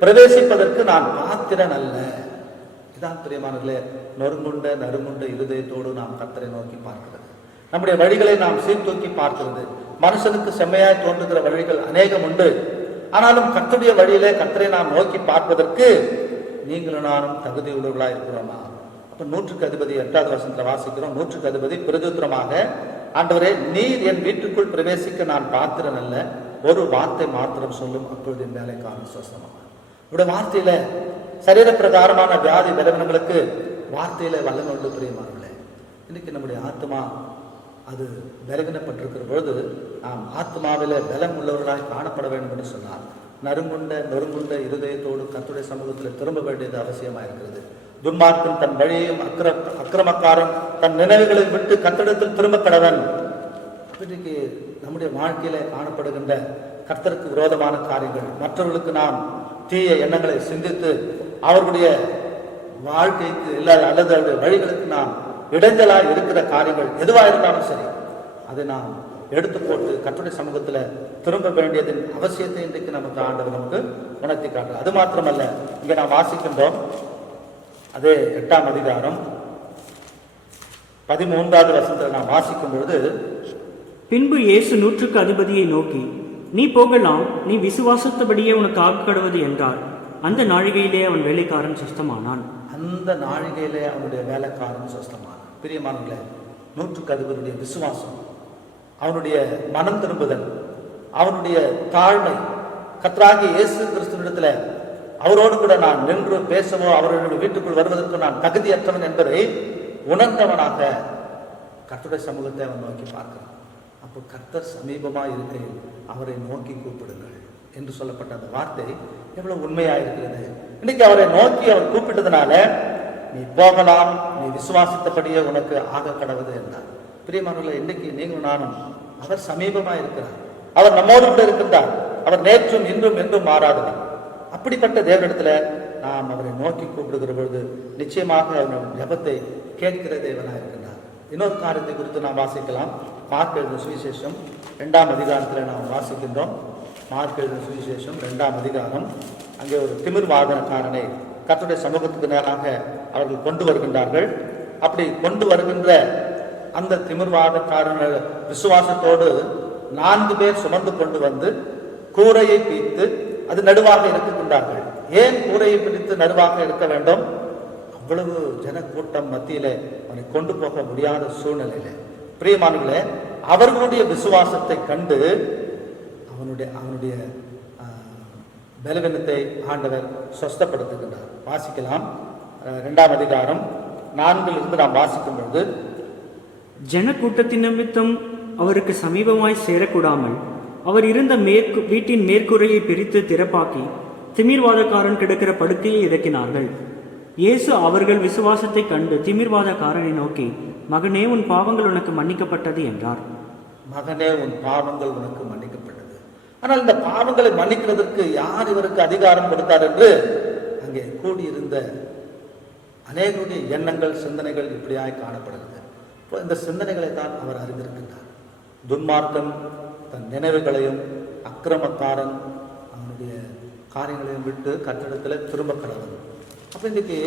பிரவேசிப்பதற்கு நான் பாத்திரன் அல்ல. இதான் பிரியமானவர்களே, நறுங்குண்ட இருதயத்தோடு நாம் கர்த்தரை நோக்கி பார்க்கிறது, நம்முடைய வழிகளை நாம் சீர்தூக்கி பார்க்கிறது. மனுஷனுக்கு செம்மையாய் தோன்றுகிற வழிகள் அநேகம் உண்டு. ஆனாலும் கர்த்தருடைய வழியிலே கர்த்தரை நாம் நோக்கி பார்ப்பதற்கு நீங்களும் நானும் தகுதி உள்ளவர்களாக இருக்கிறோமா? அப்ப 100க்கு அதிபதி 8வது வசனத்துல வாசிக்கிறோம். 100க்கு அதிபதி பிரதியுத்தரமாக, ஆண்டவரே, நீர் என் வீட்டுக்குள் பிரவேசிக்க நான் பாத்திரன் அல்ல, ஒரு வார்த்தை மாத்திரம் சொல்லும், அப்பொழுது என் வேலைக்காரன் சுஸ்தமாவான். இவருடைய வார்த்தையில சரீர பிரகாரமான வியாதி பலவீனங்களுக்கு வார்த்தையில வல்லமை உண்டு. பிரியமானவர்களே, இன்னைக்கு நம்முடைய ஆத்மா அது பலவீனப்பட்டிருக்கிற பொழுது நாம் ஆத்மாவில பலம் உள்ளவர்களாய் காணப்பட வேண்டும் என்று சொன்னார். நொறுங்குண்ட இருதயத்தோடு கர்த்தருடைய சமூகத்தில் திரும்ப வேண்டியது அவசியமாக இருக்கிறது. துன்மார்க்கன் தன் வழியையும் அக்கிரமக்காரன் தன் நினைவுகளை விட்டு கர்த்தரிடத்தில் திரும்ப கடவன். இன்றைக்கு நம்முடைய வாழ்க்கையில காணப்படுகின்ற கர்த்தருக்கு விரோதமான காரியங்கள், மற்றவர்களுக்கு நாம் தீய எண்ணங்களை சிந்தித்து அவர்களுடைய வாழ்க்கைக்கு இல்லாத அல்லது அவருடைய வழிகளுக்கு நாம் இடைஞ்சலாய் இருக்கிற காரியங்கள் எதுவாக இருந்தாலும் சரி, அதை நாம் எடுத்து போட்டு கர்த்தருடைய சமூகத்துல திரும்ப வேண்டியதின் அவசியத்தை இன்றைக்கு நமக்கு ஆண்டவர் நமக்கு உணர்த்தி காட்டுறார். அது மாத்திரமல்ல, இங்க நாம் வாசிக்கின்றோம் அதே 8ஆம் அதிகாரம் 13வது வசனத்தில் நாம் வாசிக்கும் பொழுது, பின்பு இயேசு 100க்கு அதிபதியை நோக்கி, நீ போகலாம், நீ விசுவாசத்தபடியே உனக்கு ஆகக்கடுவது என்றார். அந்த நாழிகையிலே அவன் வேலைக்காரன் சுஸ்தமானான். அந்த நாழிகையிலே அவனுடைய வேலைக்காரன் சுஸ்தமானான். பிரியமானவர்களே, 100க்கு அதிபதியுடைய விசுவாசம், அவனுடைய மனம் திரும்புதல், அவனுடைய தாழ்மை, கர்த்தராகிய இயேசு கிறிஸ்துவினிடத்துல அவரோடு கூட நான் நின்று பேசவோ அவர்களுடைய வீட்டுக்குள் வருவதற்கு நான் தகுதியற்றவன் என்பதை உணர்ந்தவனாக கர்த்தருடைய சமூகத்தை அவன் நோக்கி பார்க்கிறான். அப்போ கர்த்தர் சமீபமாக இருக்கையில் அவரை நோக்கி கூப்பிடுங்கள் என்று சொல்லப்பட்ட அந்த வார்த்தை எவ்வளவு உண்மையா இருக்கிறது. இன்னைக்கு அவரை நோக்கி அவர் கூப்பிட்டதுனால, நீ போகலாம், நீ விசுவாசித்தபடியே உனக்கு ஆக கடவுது என்றார். பிரியமானவர்களே, இன்னைக்கு நீங்களும் நானும் அவர் சமீபமா இருக்கிறார். அவர் நம்மோடு கூட இருக்கின்றார். அவர் நேற்றும் இன்றும் என்றும் மாறாதவர். அப்படிப்பட்ட தேவனிடத்துல நாம் அவரை நோக்கி கூப்பிடுகிற பொழுது நிச்சயமாக அவருடைய ஜெபத்தை கேட்கிற தேவனாக இருக்கின்றார். இன்னொரு காரியத்தை குறித்து நாம் வாசிக்கலாம். மார்க் எழுதின சுவிசேஷம் 2ஆம் அதிகாரத்தில் நாம் வாசிக்கின்றோம். மார்க் எழுதின சுவிசேஷம் 2ஆம் அதிகாரம். அங்கே ஒரு திமிர்வாதனக்காரனை கர்த்தருடைய சமூகத்துக்கு நேராக அவர்கள் கொண்டு வருகின்றார்கள். அப்படி கொண்டு வருகின்ற அந்த திமிர்வாதக்காரன் விசுவாசத்தோடு 4 பேர் சுமந்து கொண்டு வந்து கூரையை பிரித்து அது நடுவாக இருக்கின்றார்கள். ஏன் கூரையை பிரித்து நடுவாக இருக்க வேண்டும்? அவ்வளவு ஜன கூட்டம் மத்தியிலே அவனை கொண்டு போக முடியாத சூழ்நிலையில, பிரியமானவர்களே, அவர்களுடைய விசுவாசத்தை கண்டு அவனுடைய பலவீனத்தை ஆண்டவர் சொஸ்தப்படுத்துகின்றார். வாசிக்கலாம். 2ஆம் அதிகாரம் 4லிருந்து நாம் வாசிக்கும் பொழுது, ஜன கூட்டத்தின் நிமித்தம் அவருக்கு சமீபமாய் சேரக்கூடாமல் அவர் இருந்த வீட்டின் மேற்கூரையை பிரித்து திறப்பாக்கி திமிர்வாதக்காரன் கிடக்கிற படுக்கையை இறக்கினார்கள். இயேசு அவர்கள் விசுவாசத்தை கண்டு திமிர்வாதக்காரனை நோக்கி, மகனே, உன் பாவங்கள் உனக்கு மன்னிக்கப்பட்டது என்றார். மகனே, உன் பாவங்கள் உனக்கு மன்னிக்கப்பட்டது. ஆனால் இந்த பாவங்களை மன்னிக்கிறதுக்கு யார் இவருக்கு அதிகாரம் கொடுத்தார் என்று அங்கே கூடியிருந்த அநேகருடைய எண்ணங்கள், சிந்தனைகள் இப்படியாய் காணப்படுகிறது. இந்த சிந்தனைகளை தான் அவர் அறிந்திருக்கின்றார். துன்மார்க்கன் தன் நினைவுகளையும் அக்கிரமக்காரன் அவனுடைய காரியங்களையும் விட்டு கர்த்தரிடத்தில் திரும்ப கடவுள். அப்ப இன்னைக்கு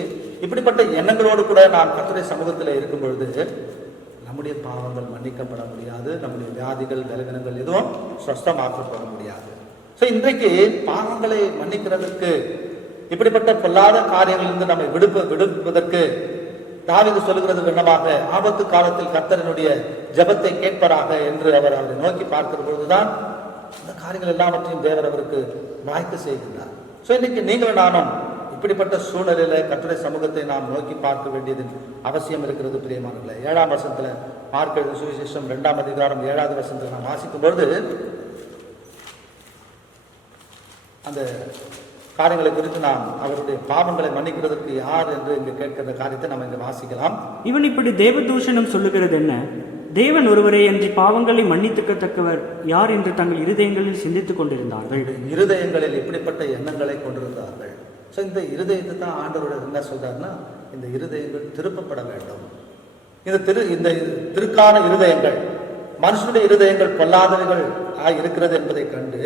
இப்படிப்பட்ட எண்ணங்களோடு கூட நாம் கர்த்தருடைய சமூகத்தில் இருக்கும் பொழுது நம்முடைய பாவங்கள் மன்னிக்கப்பட முடியாது, நம்முடைய வியாதிகள் பலவீனங்கள் எதுவும் சுஸ்தமாக்கப்பட முடியாது. ஸோ இன்றைக்கு பாவங்களை மன்னிக்கிறதுக்கு, இப்படிப்பட்ட பொல்லாத காரியங்களிலிருந்து நம்மை விடுப்பதற்கு தாவீது சொல்லுகிறது விண்ணமாக, ஆபத்து காலத்தில் கர்த்தரினுடைய ஜெபத்தை கேட்பராக என்று அவரை நோக்கி பார்க்கிற பொழுதுதான் இந்த காரியங்கள் எல்லாவற்றையும் தேவர் அவருக்கு வாய்க்க செய்கின்றார். ஸோ இன்னைக்கு நீங்களும் நானும் இப்படிப்பட்ட சூழ்நிலையில கர்த்தருடைய சமூகத்தை நாம் நோக்கி பார்க்க வேண்டியது அவசியம் இருக்கிறது. பிரியமானவர்களே, 7ஆம் வசனத்துல மார்க் எழுதின சுவிசேஷம் 2ஆம் அதிகாரம் 7வது வசனத்துல நாம் வாசிக்கும் பொழுது அந்த காரியங்களை குறித்து நாம் அவருடைய பாவங்களை மன்னிக்கிறதற்கு யார் என்று இங்கு கேட்கிற காரியத்தை நாம் இங்கு வாசிக்கலாம். இவன் இப்படி தேவதூஷணம் சொல்லுகிறது என்ன? தேவன் ஒருவரே அன்றி பாவங்களை மன்னித்துக்கத்தக்கவர் யார் என்று தங்கள் இருதயங்களில் சிந்தித்துக் கொண்டிருந்தார்கள். இருதயங்களில் இப்படிப்பட்ட எண்ணங்களை கொண்டிருந்தார்கள். ஸோ இந்த இருதயத்தை தான் ஆண்டவரோட என்ன சொல்றாருன்னா, இந்த இருதயங்கள் திருப்பப்பட வேண்டும். இந்த திருக்கான இருதயங்கள், மனுஷனுடைய இருதயங்கள் பொல்லாதவைகள் இருக்கிறது என்பதை கண்டு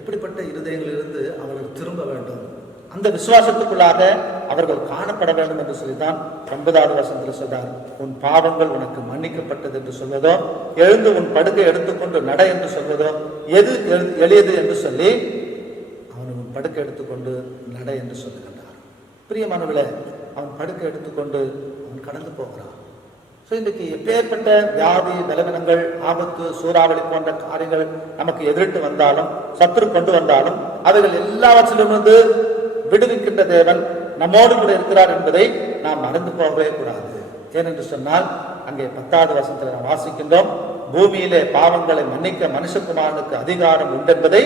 இப்படிப்பட்ட இருதயங்களிலிருந்து அவர்கள் திரும்ப வேண்டும், அந்த விசுவாசத்துக்குள்ளாக அவர்கள் காணப்பட வேண்டும் என்று சொல்லிதான் 9வது வசனத்தில் சொல்றார், உன் பாவங்கள் உனக்கு மன்னிக்கப்பட்டது என்று சொல்வதோ, எழுந்து உன் படுக்கை எடுத்துக்கொண்டு நட என்று சொல்வதோ எது எளியது என்று சொல்லி அவன் உன் படுக்கை எடுத்துக்கொண்டு நட என்று சொல்லுகின்றார். பிரியமானவர்களே, அவன் படுக்கை எடுத்துக்கொண்டு அவன் கடந்து போகிறான். ஸோ இன்றைக்கு எப்பேற்பட்ட வியாதி, பலவீனங்கள், ஆபத்து, சூறாவளி போன்ற காரியங்கள் நமக்கு எதிரிட்டு வந்தாலும், சத்துரு கொண்டு வந்தாலும், அவைகள் எல்லாவற்றிலிருந்து விடுவிக்கின்ற தேவன் நம்மோடு கூட இருக்கிறார் என்பதை நாம் மறந்து போகவே கூடாது. ஏனென்று சொன்னால், அங்கே 10வது வசனத்தில் நாம் வாசிக்கின்றோம், பூமியிலே பாவங்களை மன்னிக்க மனுஷகுமாரனுக்கு அதிகாரம் உண்டென்பதை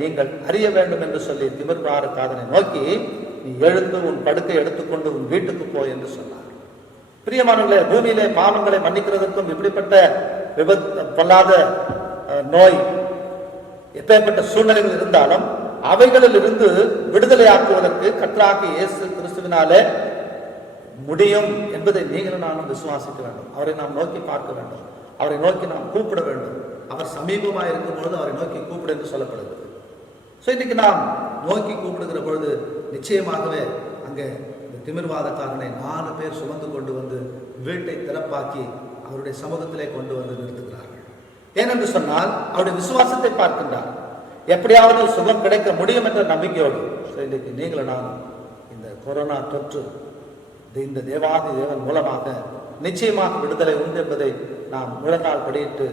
நீங்கள் அறிய வேண்டும் என்று சொல்லி திமிர்பாரக்காரனை நோக்கி, நீ எழுந்து உன் படுக்கை எடுத்துக்கொண்டு உன் வீட்டுக்கு போய் என்று சொன்னார். பிரியமானவர்களே, பூமியிலே பாவங்களை மன்னிக்கிறதற்கும் இப்படிப்பட்ட பொல்லாத நோய், எப்பேற்பட்ட சூழ்நிலைகள் இருந்தாலும் அவைகளில் இருந்து விடுதலையாக்குவதற்கு கர்த்தராகிய இயேசு கிறிஸ்துவினாலே முடியும் என்பதை நீங்களும் நானும் விசுவாசிக்க வேண்டும். அவரை நாம் நோக்கி பார்க்க வேண்டும். அவரை நோக்கி நாம் கூப்பிட வேண்டும். அவர் சமீபமாக இருக்கும் பொழுது அவரை நோக்கி கூப்பிடு என்று சொல்லப்படுகிறது. ஸோ இன்னைக்கு நாம் நோக்கி கூப்பிடுகிற பொழுது நிச்சயமாகவே அங்கே திமிர்வாதக்காரனை 4 பேர் சுமந்து கொண்டு வந்து வீட்டை திறப்பாக்கி அவருடைய சமூகத்திலே கொண்டு வந்து நிறுத்துகிறார்கள். ஏனென்று சொன்னால், அவருடைய விசுவாசத்தை பார்க்கின்றார். எப்படியாவது சுகம் கிடைக்க முடியும் என்ற நம்பிக்கையோடு இன்றைக்கு நீங்களும் நானும் இந்த கொரோனா தொற்று, இந்த தேவாதி தேவன் மூலமாக நிச்சயமாக விடுதலை உண்டு என்பதை நாம் முழங்கால் படியிட்டு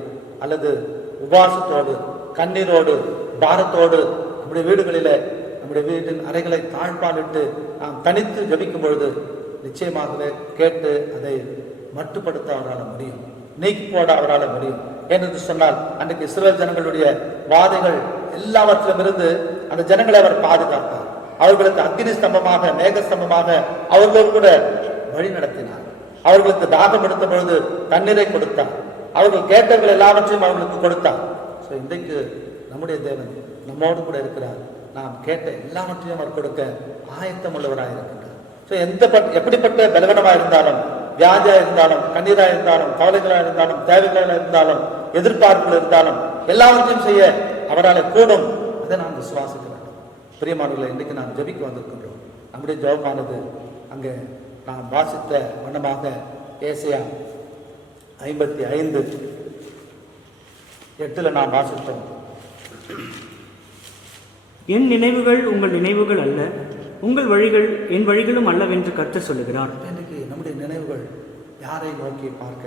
அல்லது உபவாசத்தோடு, கண்ணீரோடு, பாரத்தோடு நம்முடைய வீடுகளிலே, நம்முடைய வீட்டின் அறைகளை தாழ்பாலிட்டு நாம் தனித்து ஜபிக்கும் பொழுது நிச்சயமாகவே கேட்டு அதை மட்டுப்படுத்த அவரால் முடியும், நீக்கி போட அவரால் முடியும். ஏனென்று சொன்னால், அன்றைக்கு இஸ்ரவேல் ஜனங்களுடைய வாதைகள் எல்லாவற்றிலும் இருந்து அந்த ஜனங்களை அவர் பாதுகாத்தார். அவர்களுக்கு அக்னி ஸ்தம்பமாக, மேக ஸ்தம்பமாக அவர்களோடு கூட வழி நடத்தினார். அவர்களுக்கு தாகம் எடுத்த பொழுது தண்ணீரை கொடுத்தார். அவர்கள் கேட்டவர்கள் எல்லாவற்றையும் அவர்களுக்கு கொடுத்தார். ஸோ இன்றைக்கு நம்முடைய தேவன் நம்மோடு கூட இருக்கிறார். நாம் கேட்ட எல்லாவற்றையும் அவர் கொடுக்க ஆயத்தம் உள்ளவராக இருக்கின்றார். ஸோ எப்படிப்பட்ட பலவீனமாக இருந்தாலும், வியாதியாக இருந்தாலும், கண்ணீராக இருந்தாலும், கவலைகளாக இருந்தாலும், தேவைகளாக இருந்தாலும், எதிர்பார்ப்புகள் இருந்தாலும் எல்லாவற்றையும் செய்ய அவரால் கூடும். அதை நாம் விசுவாசிக்க வேண்டும். பிரியமானவர்களை, இன்றைக்கு நாம் ஜெபிக்க வந்திருக்கின்றோம். நம்முடைய ஜெபமானது அங்கே நாம் வாசித்த வண்ணமாக ஏசாயா 55:8 நாம் வாசித்தோம். என் நினைவுகள் உங்கள் நினைவுகள் அல்ல, உங்கள் வழிகள் என் வழிகளும் அல்லவென்று கர்த்தர் சொல்லுகிறார். இன்றைக்கு நம்முடைய நினைவுகள் யாரை நோக்கி பார்க்க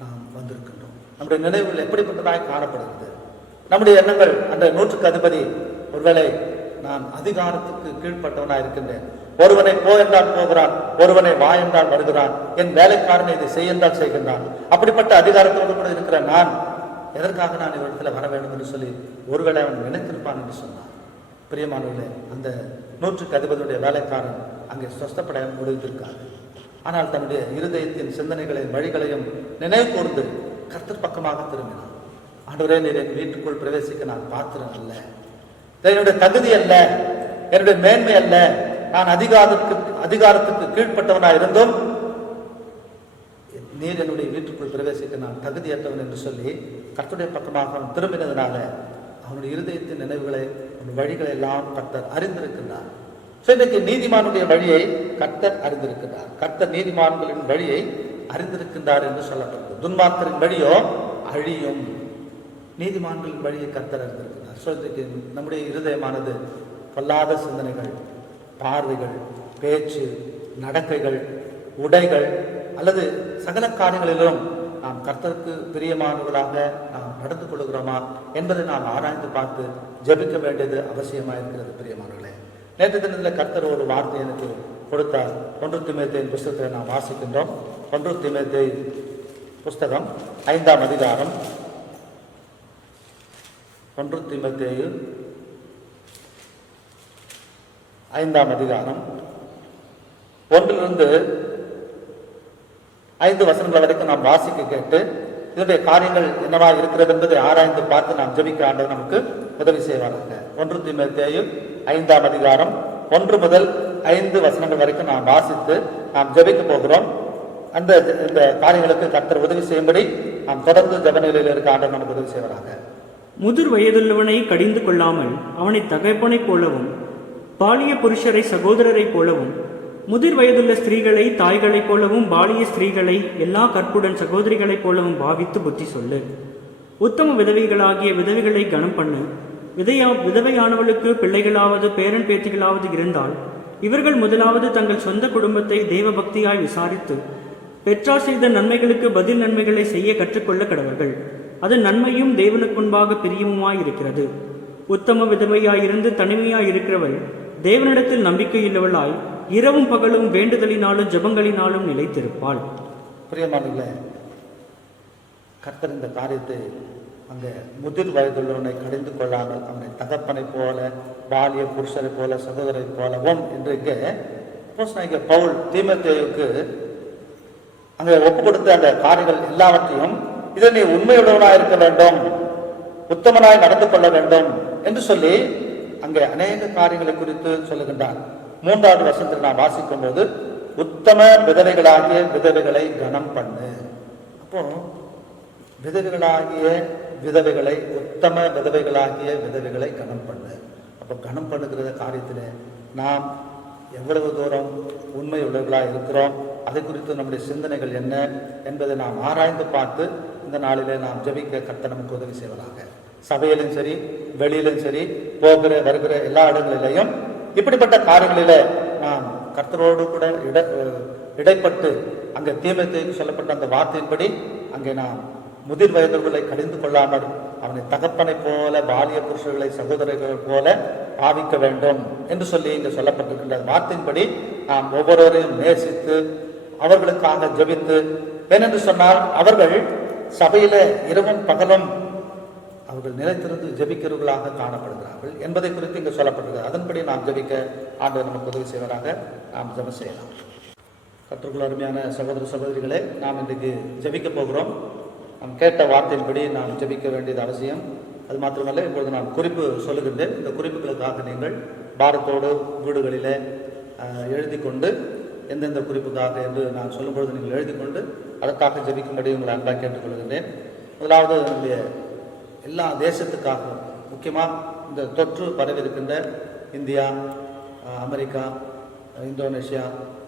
நாம் வந்திருக்கின்றோம்? நம்முடைய நினைவுகள் எப்படிப்பட்டதாக காணப்படுகிறது? நம்முடைய எண்ணங்கள், அந்த 100க்கு அதிபதி, ஒருவேளை நான் அதிகாரத்துக்கு கீழ்ப்பட்டவனாக இருக்கின்றேன், ஒருவனை போ என்றால் போகிறான், ஒருவனை வா என்றால் வருகிறான், என் வேலைக்காரனை இதை செய் என்றால் செய்கின்றான். அப்படிப்பட்ட அதிகாரத்தோடு கூட இருக்கிற நான் எதற்காக நான் இவரிடத்துல வர வேண்டும் என்று சொல்லி ஒருவேளை அவன் நினைத்திருப்பான் என்று சொன்னான். பிரியமானவர்களே, அந்த 100க்கு அதிபதியுடைய வேலைக்காரன் அங்கே சொஸ்தப்பட முடிந்திருக்காது. ஆனால் தன்னுடைய இருதயத்தின் சிந்தனைகளையும் வழிகளையும் நினைவு கூர்ந்து கர்த்தர் பக்கமாக திரும்பினான். ஆண்டவரே, நீர் என் வீட்டுக்குள் பிரவேசிக்க நான் பாத்திரம் அல்ல, என்னுடைய தகுதி அல்ல, என்னுடைய மேன்மை அல்ல, நான் அதிகாரத்துக்கு கீழ்ப்பட்டவனாக இருந்தும் நீர் என்னுடைய வீட்டுக்குள் பிரவேசிக்க நான் தகுதியற்றவன் என்று சொல்லி கர்த்தருடைய பக்கமாக அவன் திரும்பினதுனால அவனுடைய இருதயத்தின் நினைவுகளை, அவனுடைய வழிகளை எல்லாம் கர்த்தர் அறிந்திருக்கின்றார். இன்றைக்கு நீதிமானுடைய வழியை கர்த்தர் அறிந்திருக்கிறார். கர்த்தர் நீதிமான்களின் வழியை அறிந்திருக்கின்றார் என்று சொல்லப்படுகிறது. துன்மார்க்கரின் வழியோ அழியும், நீதிமான்களின் வழியை கர்த்தர் அறிந்திருக்கிறார். இன்றைக்கு நம்முடைய இருதயமானது பொல்லாத சிந்தனைகள், பார்வைகள், பேச்சு, நடக்கைகள், உடைகள் அல்லது சகல காரியங்களிலும் நாம் கர்த்தருக்கு பிரியமானவர்களாக நாம் நடந்து கொள்கிறோமா என்பதை நாம் ஆராய்ந்து பார்த்து ஜெபிக்க வேண்டியது அவசியமாக இருக்கிறது. பிரியமானவர்களே, நேற்று தினத்தில் கர்த்தர் ஒரு வார்த்தை எனக்கு கொடுத்தார். 1 தீமோத்தேயுவின் புஸ்தகத்தை நாம் வாசிக்கின்றோம். 1 தீமோத்தேயு புஸ்தகம் 5ஆம் அதிகாரம். 1 தீமோத்தேயு 5ஆம் அதிகாரம் 1 5 வசனங்கள் வரைக்கும் நாம் வாசிக்க கேட்டு இதனுடைய காரியங்கள் என்னவா இருக்கிறது என்பதை ஆராய்ந்து பார்த்து நாம் ஜெபிக்க ஆண்டவர் நமக்கு உதவி செய்வார்கள். 1 தீமோத்தேயு 5ஆம் அதிகாரம் 1 முதல் 5 வசனங்கள் வரைக்கும் நாம் வாசித்து நாம் ஜெபிக்க போகிறோம். இந்த காரியங்களுக்கு கர்த்தர் உதவி செய்யும்படி நாம் தொடர்ந்து ஜெப நிலையில் இருக்க ஆண்டவர் நமக்கு உதவி செய்வாராக. முதிர் வயதுள்ளவனை கடிந்து கொள்ளாமல் அவனை தகப்பனைப் போலவும், பாலிய புருஷரை சகோதரரைப் போலவும், முதிர் வயதுள்ள ஸ்திரீகளை தாய்களைப் போலவும், பாலிய ஸ்திரீகளை எல்லா கற்புடன் சகோதரிகளைப் போலவும் பாவித்து புத்தி சொல்லு. உத்தம விதவைகளாகிய விதவைகளை கனம் பண்ணு. விதவையானவளுக்கு பிள்ளைகளாவது பேரன் பேத்திகளாவது இருந்தால் இவர்கள் முதலாவது தங்கள் சொந்த குடும்பத்தை தேவபக்தியாய் விசாரித்து பெற்றார் செய்த நன்மைகளுக்கு பதில் நன்மைகளை செய்ய கற்றுக்கொள்ள கடவர்கள். அது நன்மையும் தேவனுக்கு முன்பாக பிரியமுமாயிருக்கிறது. உத்தம விதவையாயிருந்து தனிமையாயிருக்கிறவள் தேவனிடத்தில் நம்பிக்கையுள்ளவளாய் இரவும் பகலும் வேண்டுதலினாலும் ஜெபங்களினாலும் நிலைத்திருப்பாள். பிரியமானவர்களே, கர்த்தர் இந்த காரியத்தை அங்கே முதிர் வயதுள்ளவனை கடிந்து கொள்ளாமல் அவனை தகப்பனை போல, பாலிய புருஷரை போல, சகோதரை போலவும் என்று இங்கே அப்போஸ்தலனாகிய பவுல் தீமோத்தேயுவுக்கு அங்கே ஒப்பு கொடுத்த அந்த காரியங்கள் எல்லாவற்றையும், இதை நீ உண்மையுள்ளவனாய் இருக்க வேண்டும், உத்தமனாய் நடந்து கொள்ள வேண்டும் என்று சொல்லி அங்கே அநேக காரியங்களை குறித்து சொல்லுகின்றார். 3வது வசனத்தில் நான் வாசிக்கும் போது, உத்தம விதவைகளாகிய விதவைகளை கனம் பண்ணு. அப்போ விதவைகளாகிய விதவைகளை, உத்தம விதவைகளாகிய விதவைகளை கனம் பண்ணு. அப்போ கனம் பண்ணுகிற காரியத்தில் நாம் எவ்வளவு தூரம் உண்மை உள்ளவர்களாக இருக்கிறோம், அதை குறித்து நம்முடைய சிந்தனைகள் என்ன என்பதை நாம் ஆராய்ந்து பார்த்து இந்த நாளிலே நாம் ஜெபிக்க கர்த்தர் நமக்கு உதவி செய்வதாக. சபையிலும் சரி, வெளியிலும் சரி, போகிற வருகிற எல்லா இடங்களிலேயும் இப்படிப்பட்ட காரியங்களிலே நாம் கர்த்தரோடு கூட இடைப்பட்டு அங்கே தீமோத்தேயுவுக்கு சொல்லப்பட்ட அந்த வார்த்தையின்படி அங்கே நாம் முதிர் வயதுகளை கடிந்து கொள்ளாமல் அவனை தகப்பனை போல, பாலிய புருஷர்களை சகோதரர்கள் போல பாவிக்க வேண்டும் என்று சொல்லி இங்கே சொல்லப்பட்டிருக்கின்ற வார்த்தையின்படி நாம் ஒவ்வொருவரையும் நேசித்து அவர்களுக்காக ஜெபித்து, ஏனென்று சொன்னால் அவர்கள் சபையில இரவும் பகலும் அவர்கள் நிலைத்திருந்து ஜெபிக்கிறவர்களாக காணப்படுகிறார்கள் என்பதை குறித்து இங்கே சொல்லப்படுகிறது. அதன்படி நாம் ஜெபிக்க ஆண்டவர் நமக்கு உதவி செய்வதாக நாம் ஜெபம் செய்யலாம். கர்த்தருக்குள் அருமையான சகோதர சகோதரிகளே, நாம் இன்றைக்கு ஜெபிக்க போகிறோம். நாம் கேட்ட வார்த்தையின்படி நாம் ஜெபிக்க வேண்டியது அவசியம். அது மாத்திரமல்ல, இப்பொழுது நான் குறிப்பு சொல்லுகின்றேன். இந்த குறிப்புகளுக்காக நீங்கள் பாரத்தோடு வீடுகளிலே எழுதி கொண்டு, எந்தெந்த குறிப்புக்காக என்று நான் சொல்லும்பொழுது நீங்கள் எழுதி கொண்டு அதற்காக ஜெபிக்கும்படி உங்களை அன்பாக கேட்டுக்கொள்கின்றேன். முதலாவது, நம்முடைய எல்லா தேசத்துக்காகவும், முக்கியமாக இந்த தொற்று பரவி இருக்கின்ற இந்தியா, அமெரிக்கா, இந்தோனேஷியா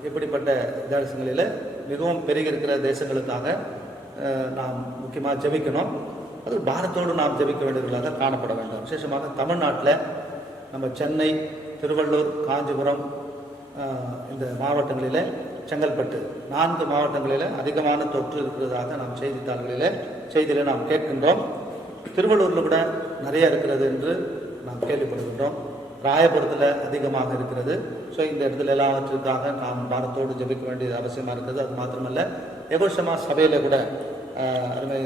இப்படிப்பட்ட தேசங்களில் மிகவும் பெருகி இருக்கிற தேசங்களுக்காக நாம் முக்கியமாக ஜெபிக்கணும். அது பாரத்தோடு நாம் ஜெபிக்க வேண்டியவர்களாக காணப்பட வேண்டும். விசேஷமாக தமிழ்நாட்டில் நம்ம சென்னை, திருவள்ளூர், காஞ்சிபுரம் இந்த மாவட்டங்களில், செங்கல்பட்டு 4 மாவட்டங்களில் அதிகமான தொற்று இருக்கிறதாக நாம் செய்தியில் நாம் கேட்கின்றோம். திருவள்ளூரில் கூட நிறைய இருக்கிறது என்று நாம் கேள்விப்படுகின்றோம். ராயபுரத்தில் அதிகமாக இருக்கிறது. ஸோ இந்த இடத்துல எல்லாவற்றிற்காக நாம் பாரத்தோடு ஜெபிக்க வேண்டியது அவசியமாக இருக்கிறது. அது மாத்திரமல்ல, எகோஷமா சபையில் கூட அருமை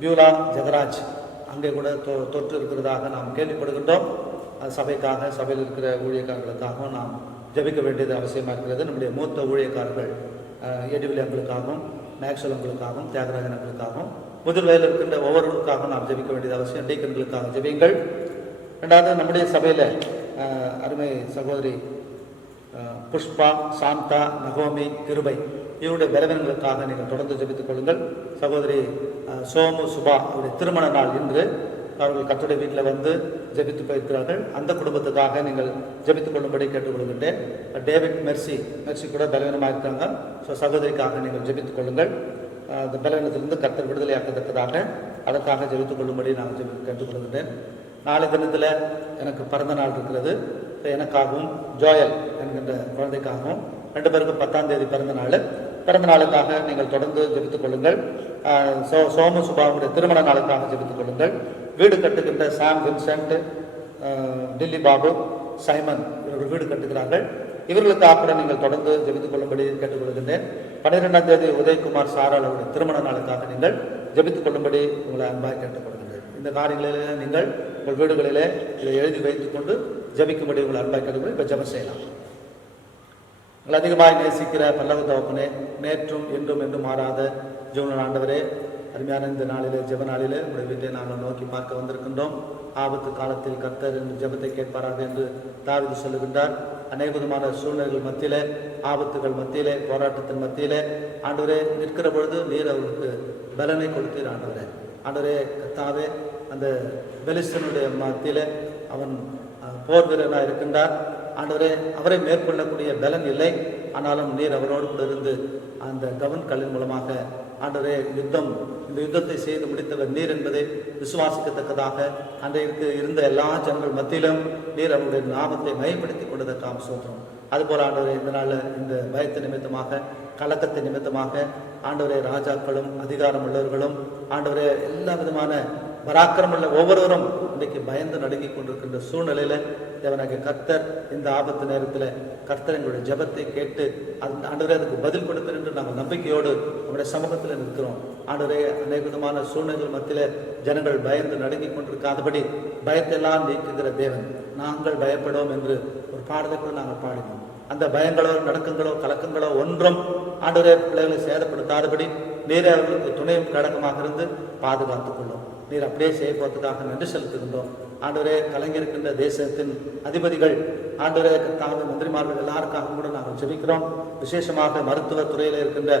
பியூலா ஜெகராஜ் அங்கே கூட தொற்று இருக்கிறதாக நாம் கேள்விப்படுகின்றோம். சபைக்காக, சபையில் இருக்கிற ஊழியக்காரர்களுக்காகவும் நாம் ஜெபிக்க வேண்டியது அவசியமாக இருக்கிறது. நம்முடைய மூத்த ஊழியக்காரர்கள் ஏடிவிலி அங்களுக்காகவும், மேக்ஸல் அங்களுக்காகவும், தியாகராஜன் அங்களுக்காகவும், முதிர் வயதில் இருக்கின்ற ஒவ்வொருவருக்காகவும் நாம் ஜெபிக்க வேண்டியது அவசியம். டீக்கன்களுக்காக ஜெபியுங்கள். 2வது, நம்முடைய சபையில் அருமை சகோதரி புஷ்பா, சாந்தா, நகோமி, கிருபை இவருடைய பலவீனங்களுக்காக நீங்கள் தொடர்ந்து ஜெபித்துக் கொள்ளுங்கள். சகோதரி சோமு, சுபா அவருடைய திருமண நாள் இன்று. அவர்கள் கர்த்தருடைய வீட்டில் வந்து ஜெபித்து போயிருக்கிறார்கள். அந்த குடும்பத்துக்காக நீங்கள் ஜெபித்துக் கொள்ளும்படி கேட்டுக்கொள்கின்றேன். டேவிட் மெர்சி கூட பலவீனமாக இருக்காங்க. ஸோ சகோதரிக்காக நீங்கள் ஜெபித்துக் கொள்ளுங்கள். அந்த பலவீனத்திலிருந்து கர்த்தர் விடுதலையாக்குவதற்காக அதற்காக ஜெபித்துக் கொள்ளும்படி நான் கேட்டுக்கொள்கின்றேன். நாளை தினத்தில் எனக்கு பிறந்த நாள் இருக்கிறது. எனக்காகவும் ஜோயல் என்கின்ற குழந்தைக்காகவும் 2 பேருக்கும் 10ஆம் தேதி பிறந்த நாளுக்காக நீங்கள் தொடர்ந்து ஜெபித்துக் கொள்ளுங்கள். சோமு சுபாவுடைய திருமண நாளுக்காக ஜெபித்துக் கொள்ளுங்கள். வீடு கட்டுகின்ற சாம் வின்சென்ட், டில்லி பாபு, சைமன் இவர்கள் வீடு கட்டுகிறார்கள். இவர்களுக்காக கூட நீங்கள் தொடர்ந்து ஜெபித்துக் கொள்ளும்படி கேட்டுக்கொள்கின்றேன். 12ஆம் தேதி உதயகுமார் சாரால் அவருடைய திருமண நாளுக்காக நீங்கள் ஜெபித்துக் கொள்ளும்படி உங்களை அன்பாக கேட்டுக்கொள்கின்றேன். இந்த காரியங்களிலே நீங்கள் உங்கள் வீடுகளிலே இதை எழுதி வைத்துக் கொண்டு ஜெபிக்கும்படி உங்களை அன்பாக கேட்டுக்கொண்டு இப்போ ஜெபம் செய்யலாம். உங்கள் அதிகமாக நேசிக்கிற பல்லவ தகப்பனே, நேற்றும் இன்றும் என்றும் மாறாத ஜீவன ஆண்டவரே, அருமையான இந்த நாளிலே, ஜெப நாளிலே உங்களுடைய வீட்டை நாங்கள் நோக்கி பார்க்க வந்திருக்கின்றோம். ஆபத்து காலத்தில் கர்த்தர் என்று ஜெபத்தை கேட்பாராக என்று தாவீது சொல்லுகின்றார். அநேக விதமான சூழ்நிலைகள் மத்தியிலே, ஆபத்துகள் மத்தியிலே, போராட்டத்தின் மத்தியிலே ஆண்டவரே நிற்கிற பொழுது நீர் அவர்களுக்கு பலனை கொடுத்தீர். ஆண்டவரே கர்த்தாவே, அந்த பெலிஸ்தனுடைய மத்தியிலே அவன் போர் வீரனாக இருக்கின்றார். ஆண்டவரே, அவரை மேற்கொள்ளக்கூடிய பலன் இல்லை. ஆனாலும் நீர் அவரோடு கூட இருந்து அந்த கவன் கல்லின் மூலமாக ஆண்டவரே இந்த யுத்தத்தை செய்து முடித்தவர் நீர் என்பதை விசுவாசிக்கத்தக்கதாக அன்றைக்கு இருந்த எல்லா ஜனங்கள் மத்தியிலும் நீர் அவருடைய நாமத்தை மையப்படுத்தி கொண்டதற்காக சோத்திரம். அதுபோல் ஆண்டவரே இந்த நாளில் இந்த பயத்து நிமித்தமாக கலக்கத்தை நிமித்தமாக ஆண்டவரே ராஜாக்களும் அதிகாரம் உள்ளவர்களும் ஆண்டவரே எல்லா விதமான பராக்கிரமுள்ள ஒவ்வொருவரும் இன்றைக்கு பயந்து நடுங்கி கொண்டிருக்கின்ற சூழ்நிலையில தேவனாகிய கர்த்தர் இந்த ஆபத்து நேரத்தில் கர்த்தர் எங்களுடைய ஜெபத்தை கேட்டு ஆண்டவரே அதுக்கு பதில் கொடுப்பேன் என்று நாங்கள் நம்பிக்கையோடு நம்முடைய சமூகத்தில் நிற்கிறோம். ஆண்டவரே அநேக விதமான சூழ்நிலைகள் மத்தியில் ஜனங்கள் பயந்து நடுங்கி கொண்டிருக்காதபடி பயத்தை எல்லாம் நீக்குகிற தேவன், நாங்கள் பயப்படுவோம் என்று ஒரு பாடலை கூட நாங்கள் பாடினோம். அந்த பயங்களோ நடுக்கங்களோ கலக்கங்களோ ஒன்றும் ஆண்டவரே பிள்ளைகளை சேதப்படுத்தாதபடி நீரே அவர்களுக்கு துணையும் கடகமாக இருந்து பாதுகாத்துக் கொள்ளும். நீர் அப்படியே செய்ய போறதுக்காக நன்றி செலுத்துகின்றோம். ஆண்டவரே கலைஞருக்கின்ற தேசத்தின் அதிபதிகள், ஆண்டவரே கர்த்தாவே மந்திரிமார்கள் எல்லாருக்காகவும் கூட நாங்கள் ஜெபிக்கிறோம். விசேஷமாக மருத்துவ துறையில் இருக்கின்ற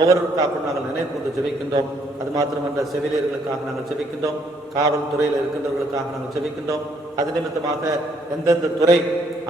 ஒவ்வொருவருக்காகவும் நாங்கள் நினைவு கூர்ந்து ஜெபிக்கின்றோம். அது மாத்திரமன்ற செவிலியர்களுக்காக நாங்கள் ஜெபிக்கின்றோம். காவல்துறையில் இருக்கின்றவர்களுக்காக நாங்கள் ஜெபிக்கின்றோம். அது நிமித்தமாக எந்தெந்த துறை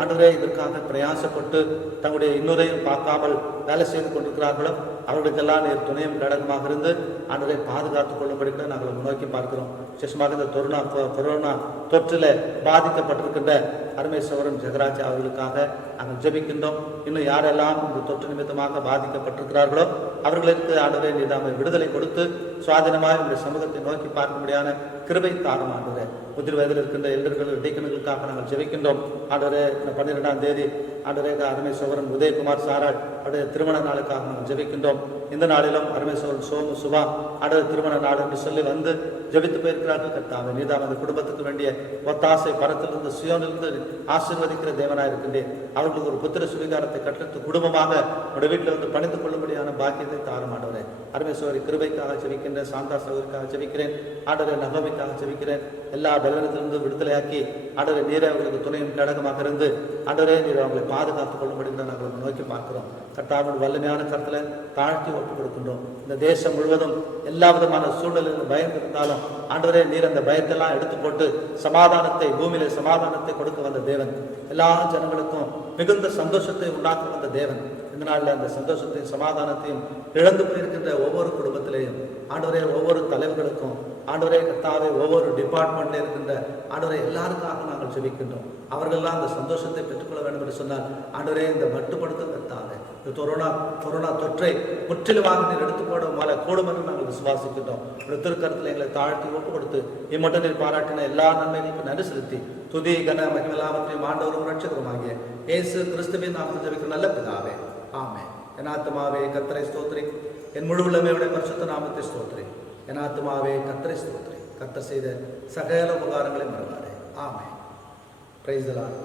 ஆண்டவரே இதற்காக பிரயாசப்பட்டு தங்களுடைய இன்னொரையும் பார்க்காமல் வேலை செய்து கொண்டிருக்கிறார்களோ அவர்களுக்கெல்லாம் நீர் துணையும் கடகமாக இருந்து ஆண்டவரை பாதுகாத்துக் கொள்ளும்படி நாங்கள் முன்னோக்கி பார்க்கிறோம். விசேஷமாக இந்த கொரோனா தொற்றில் பாதிக்கப்பட்டிருக்கின்ற அருமை சகோதரன் ஜெகராஜ் அவர்களுக்காக நாங்கள் ஜெபிக்கின்றோம். இன்னும் யாரெல்லாம் இந்த தொற்று நிமித்தமாக பாதிக்கப்பட்டிருக்கிறார்களோ அவர்களுக்கு ஆண்டவரே நீர் நாம விடுதலை கொடுத்து சுவாதீனமாக இந்த சமூகத்தை நோக்கி பார்க்க முடியாத கிருபை தாரும். ஆண்டவரே முதிர் வயதில் இருக்கின்ற எல்லோர்கள் இடைக்கணுகளுக்காக நாங்கள் ஜெபிக்கின்றோம். ஆண்டவரே 12ஆம் தேதி ஆண்டவரே அருமை சகோதரன் உதயகுமார் சாராள் அவருடைய திருமண நாளுக்காக நாங்கள் ஜெபிக்கின்றோம். இந்த நாளிலும் அருமை சகோதரன் சோமு சுபா ஆண்டவர் திருமண நாள் என்று சொல்லி வந்து ஜெபித்து போயிருக்கிறார்கள். கர்த்தாவே நீதாம் அந்த குடும்பத்துக்கு வேண்டிய ஒத்தாசை பரத்திலிருந்து சுயோனிலிருந்து ஆசீர்வதிக்கிற தேவனாக இருக்கின்றேன். அவர்களுக்கு ஒரு புத்திர சுவீகாரத்தை கட்டத்து குடும்பமாக உடைய வீட்டில் வந்து பணிந்து கொள்ளும்படியான பாக்கியத்தை தாரும். ஆண்டவரே அருமை சகோதரி கிருபைக்காக ஜெபிக்கின்றேன். சாந்தா சகோதரிக்காக ஜெபிக்கிறேன். ஆண்டவரை நகமைக்காக ஜெபிக்கிறேன். எல்லா பலவீனத்திலிருந்து விடுதலையாக்கி ஆண்டவரை நீரை அவர்களுக்கு துணையும் கடகமாக இருந்து ஆண்டவரே நீர் அவங்களை பாதுகாத்துக் கொள்ளும்படி நாங்கள் நோக்கி பார்க்கிறோம். கர்த்தாவின் வல்லமையான கருத்தில் தாழ்த்தி ஒப்புக் கொடுக்கின்றோம். இந்த தேசம் முழுவதும் எல்லா விதமான சூழ்நிலைகளும் பயம் இருந்தாலும் ஆண்டவரே நீர் அந்த பயத்தெல்லாம் எடுத்து போட்டு சமாதானத்தை பூமியில சமாதானத்தை கொடுக்க வந்த தேவன், எல்லா ஜனங்களுக்கும் மிகுந்த சந்தோஷத்தை உண்டாக்க வந்த தேவன். இந்த நாளில் அந்த சந்தோஷத்தையும் சமாதானத்தையும் இழந்து போயிருக்கின்ற ஒவ்வொரு குடும்பத்திலேயும் ஆண்டவரே ஒவ்வொரு தலைவர்களுக்கும் ஆண்டவரே கர்த்தாவே ஒவ்வொரு டிபார்ட்மெண்ட்ல இருக்கின்ற ஆண்டவரே எல்லாருக்காக நாங்கள் ஜெபிக்கின்றோம். அவர்களெல்லாம் அந்த சந்தோஷத்தை பெற்றுக்கொள்ள வேண்டும் என்று சொன்னால் ஆண்டவரே இந்த மட்டுப்படுத்தும் கர்த்தாவே இந்த கொரோனா தொற்றை முற்றிலுமாக நீர் எடுத்து போட மலை கூடும் என்று நாங்கள் விசுவாசிக்கின்றோம். திருக்கரத்தில் எங்களை தாழ்த்தி ஒப்பு கொடுத்து இம்மட்டும் நீர் பாராட்டின எல்லா நன்மைகளுக்கும் நன்றி செலுத்தி துதி கன மகிமெல்லாவற்றையும் ஆண்டவரும் ரட்சகருமாகிய இயேசு கிறிஸ்துவின் நாமத்தில் ஜெபிக்கிற நல்ல பிதாவே, ஆமென். என் ஆத்துமாவே கர்த்தரை ஸ்தோத்திரி, என் முழு உள்ளமையுடைய பரிசுத்த நாமத்தை ஸ்தோத்திரி. என் ஆத்துமாவே கர்த்தரை ஸ்தோத்திரி, கர்த்தர் செய்த சகல உபகாரங்களை மறவாதே. ஆமென். Praise the Lord.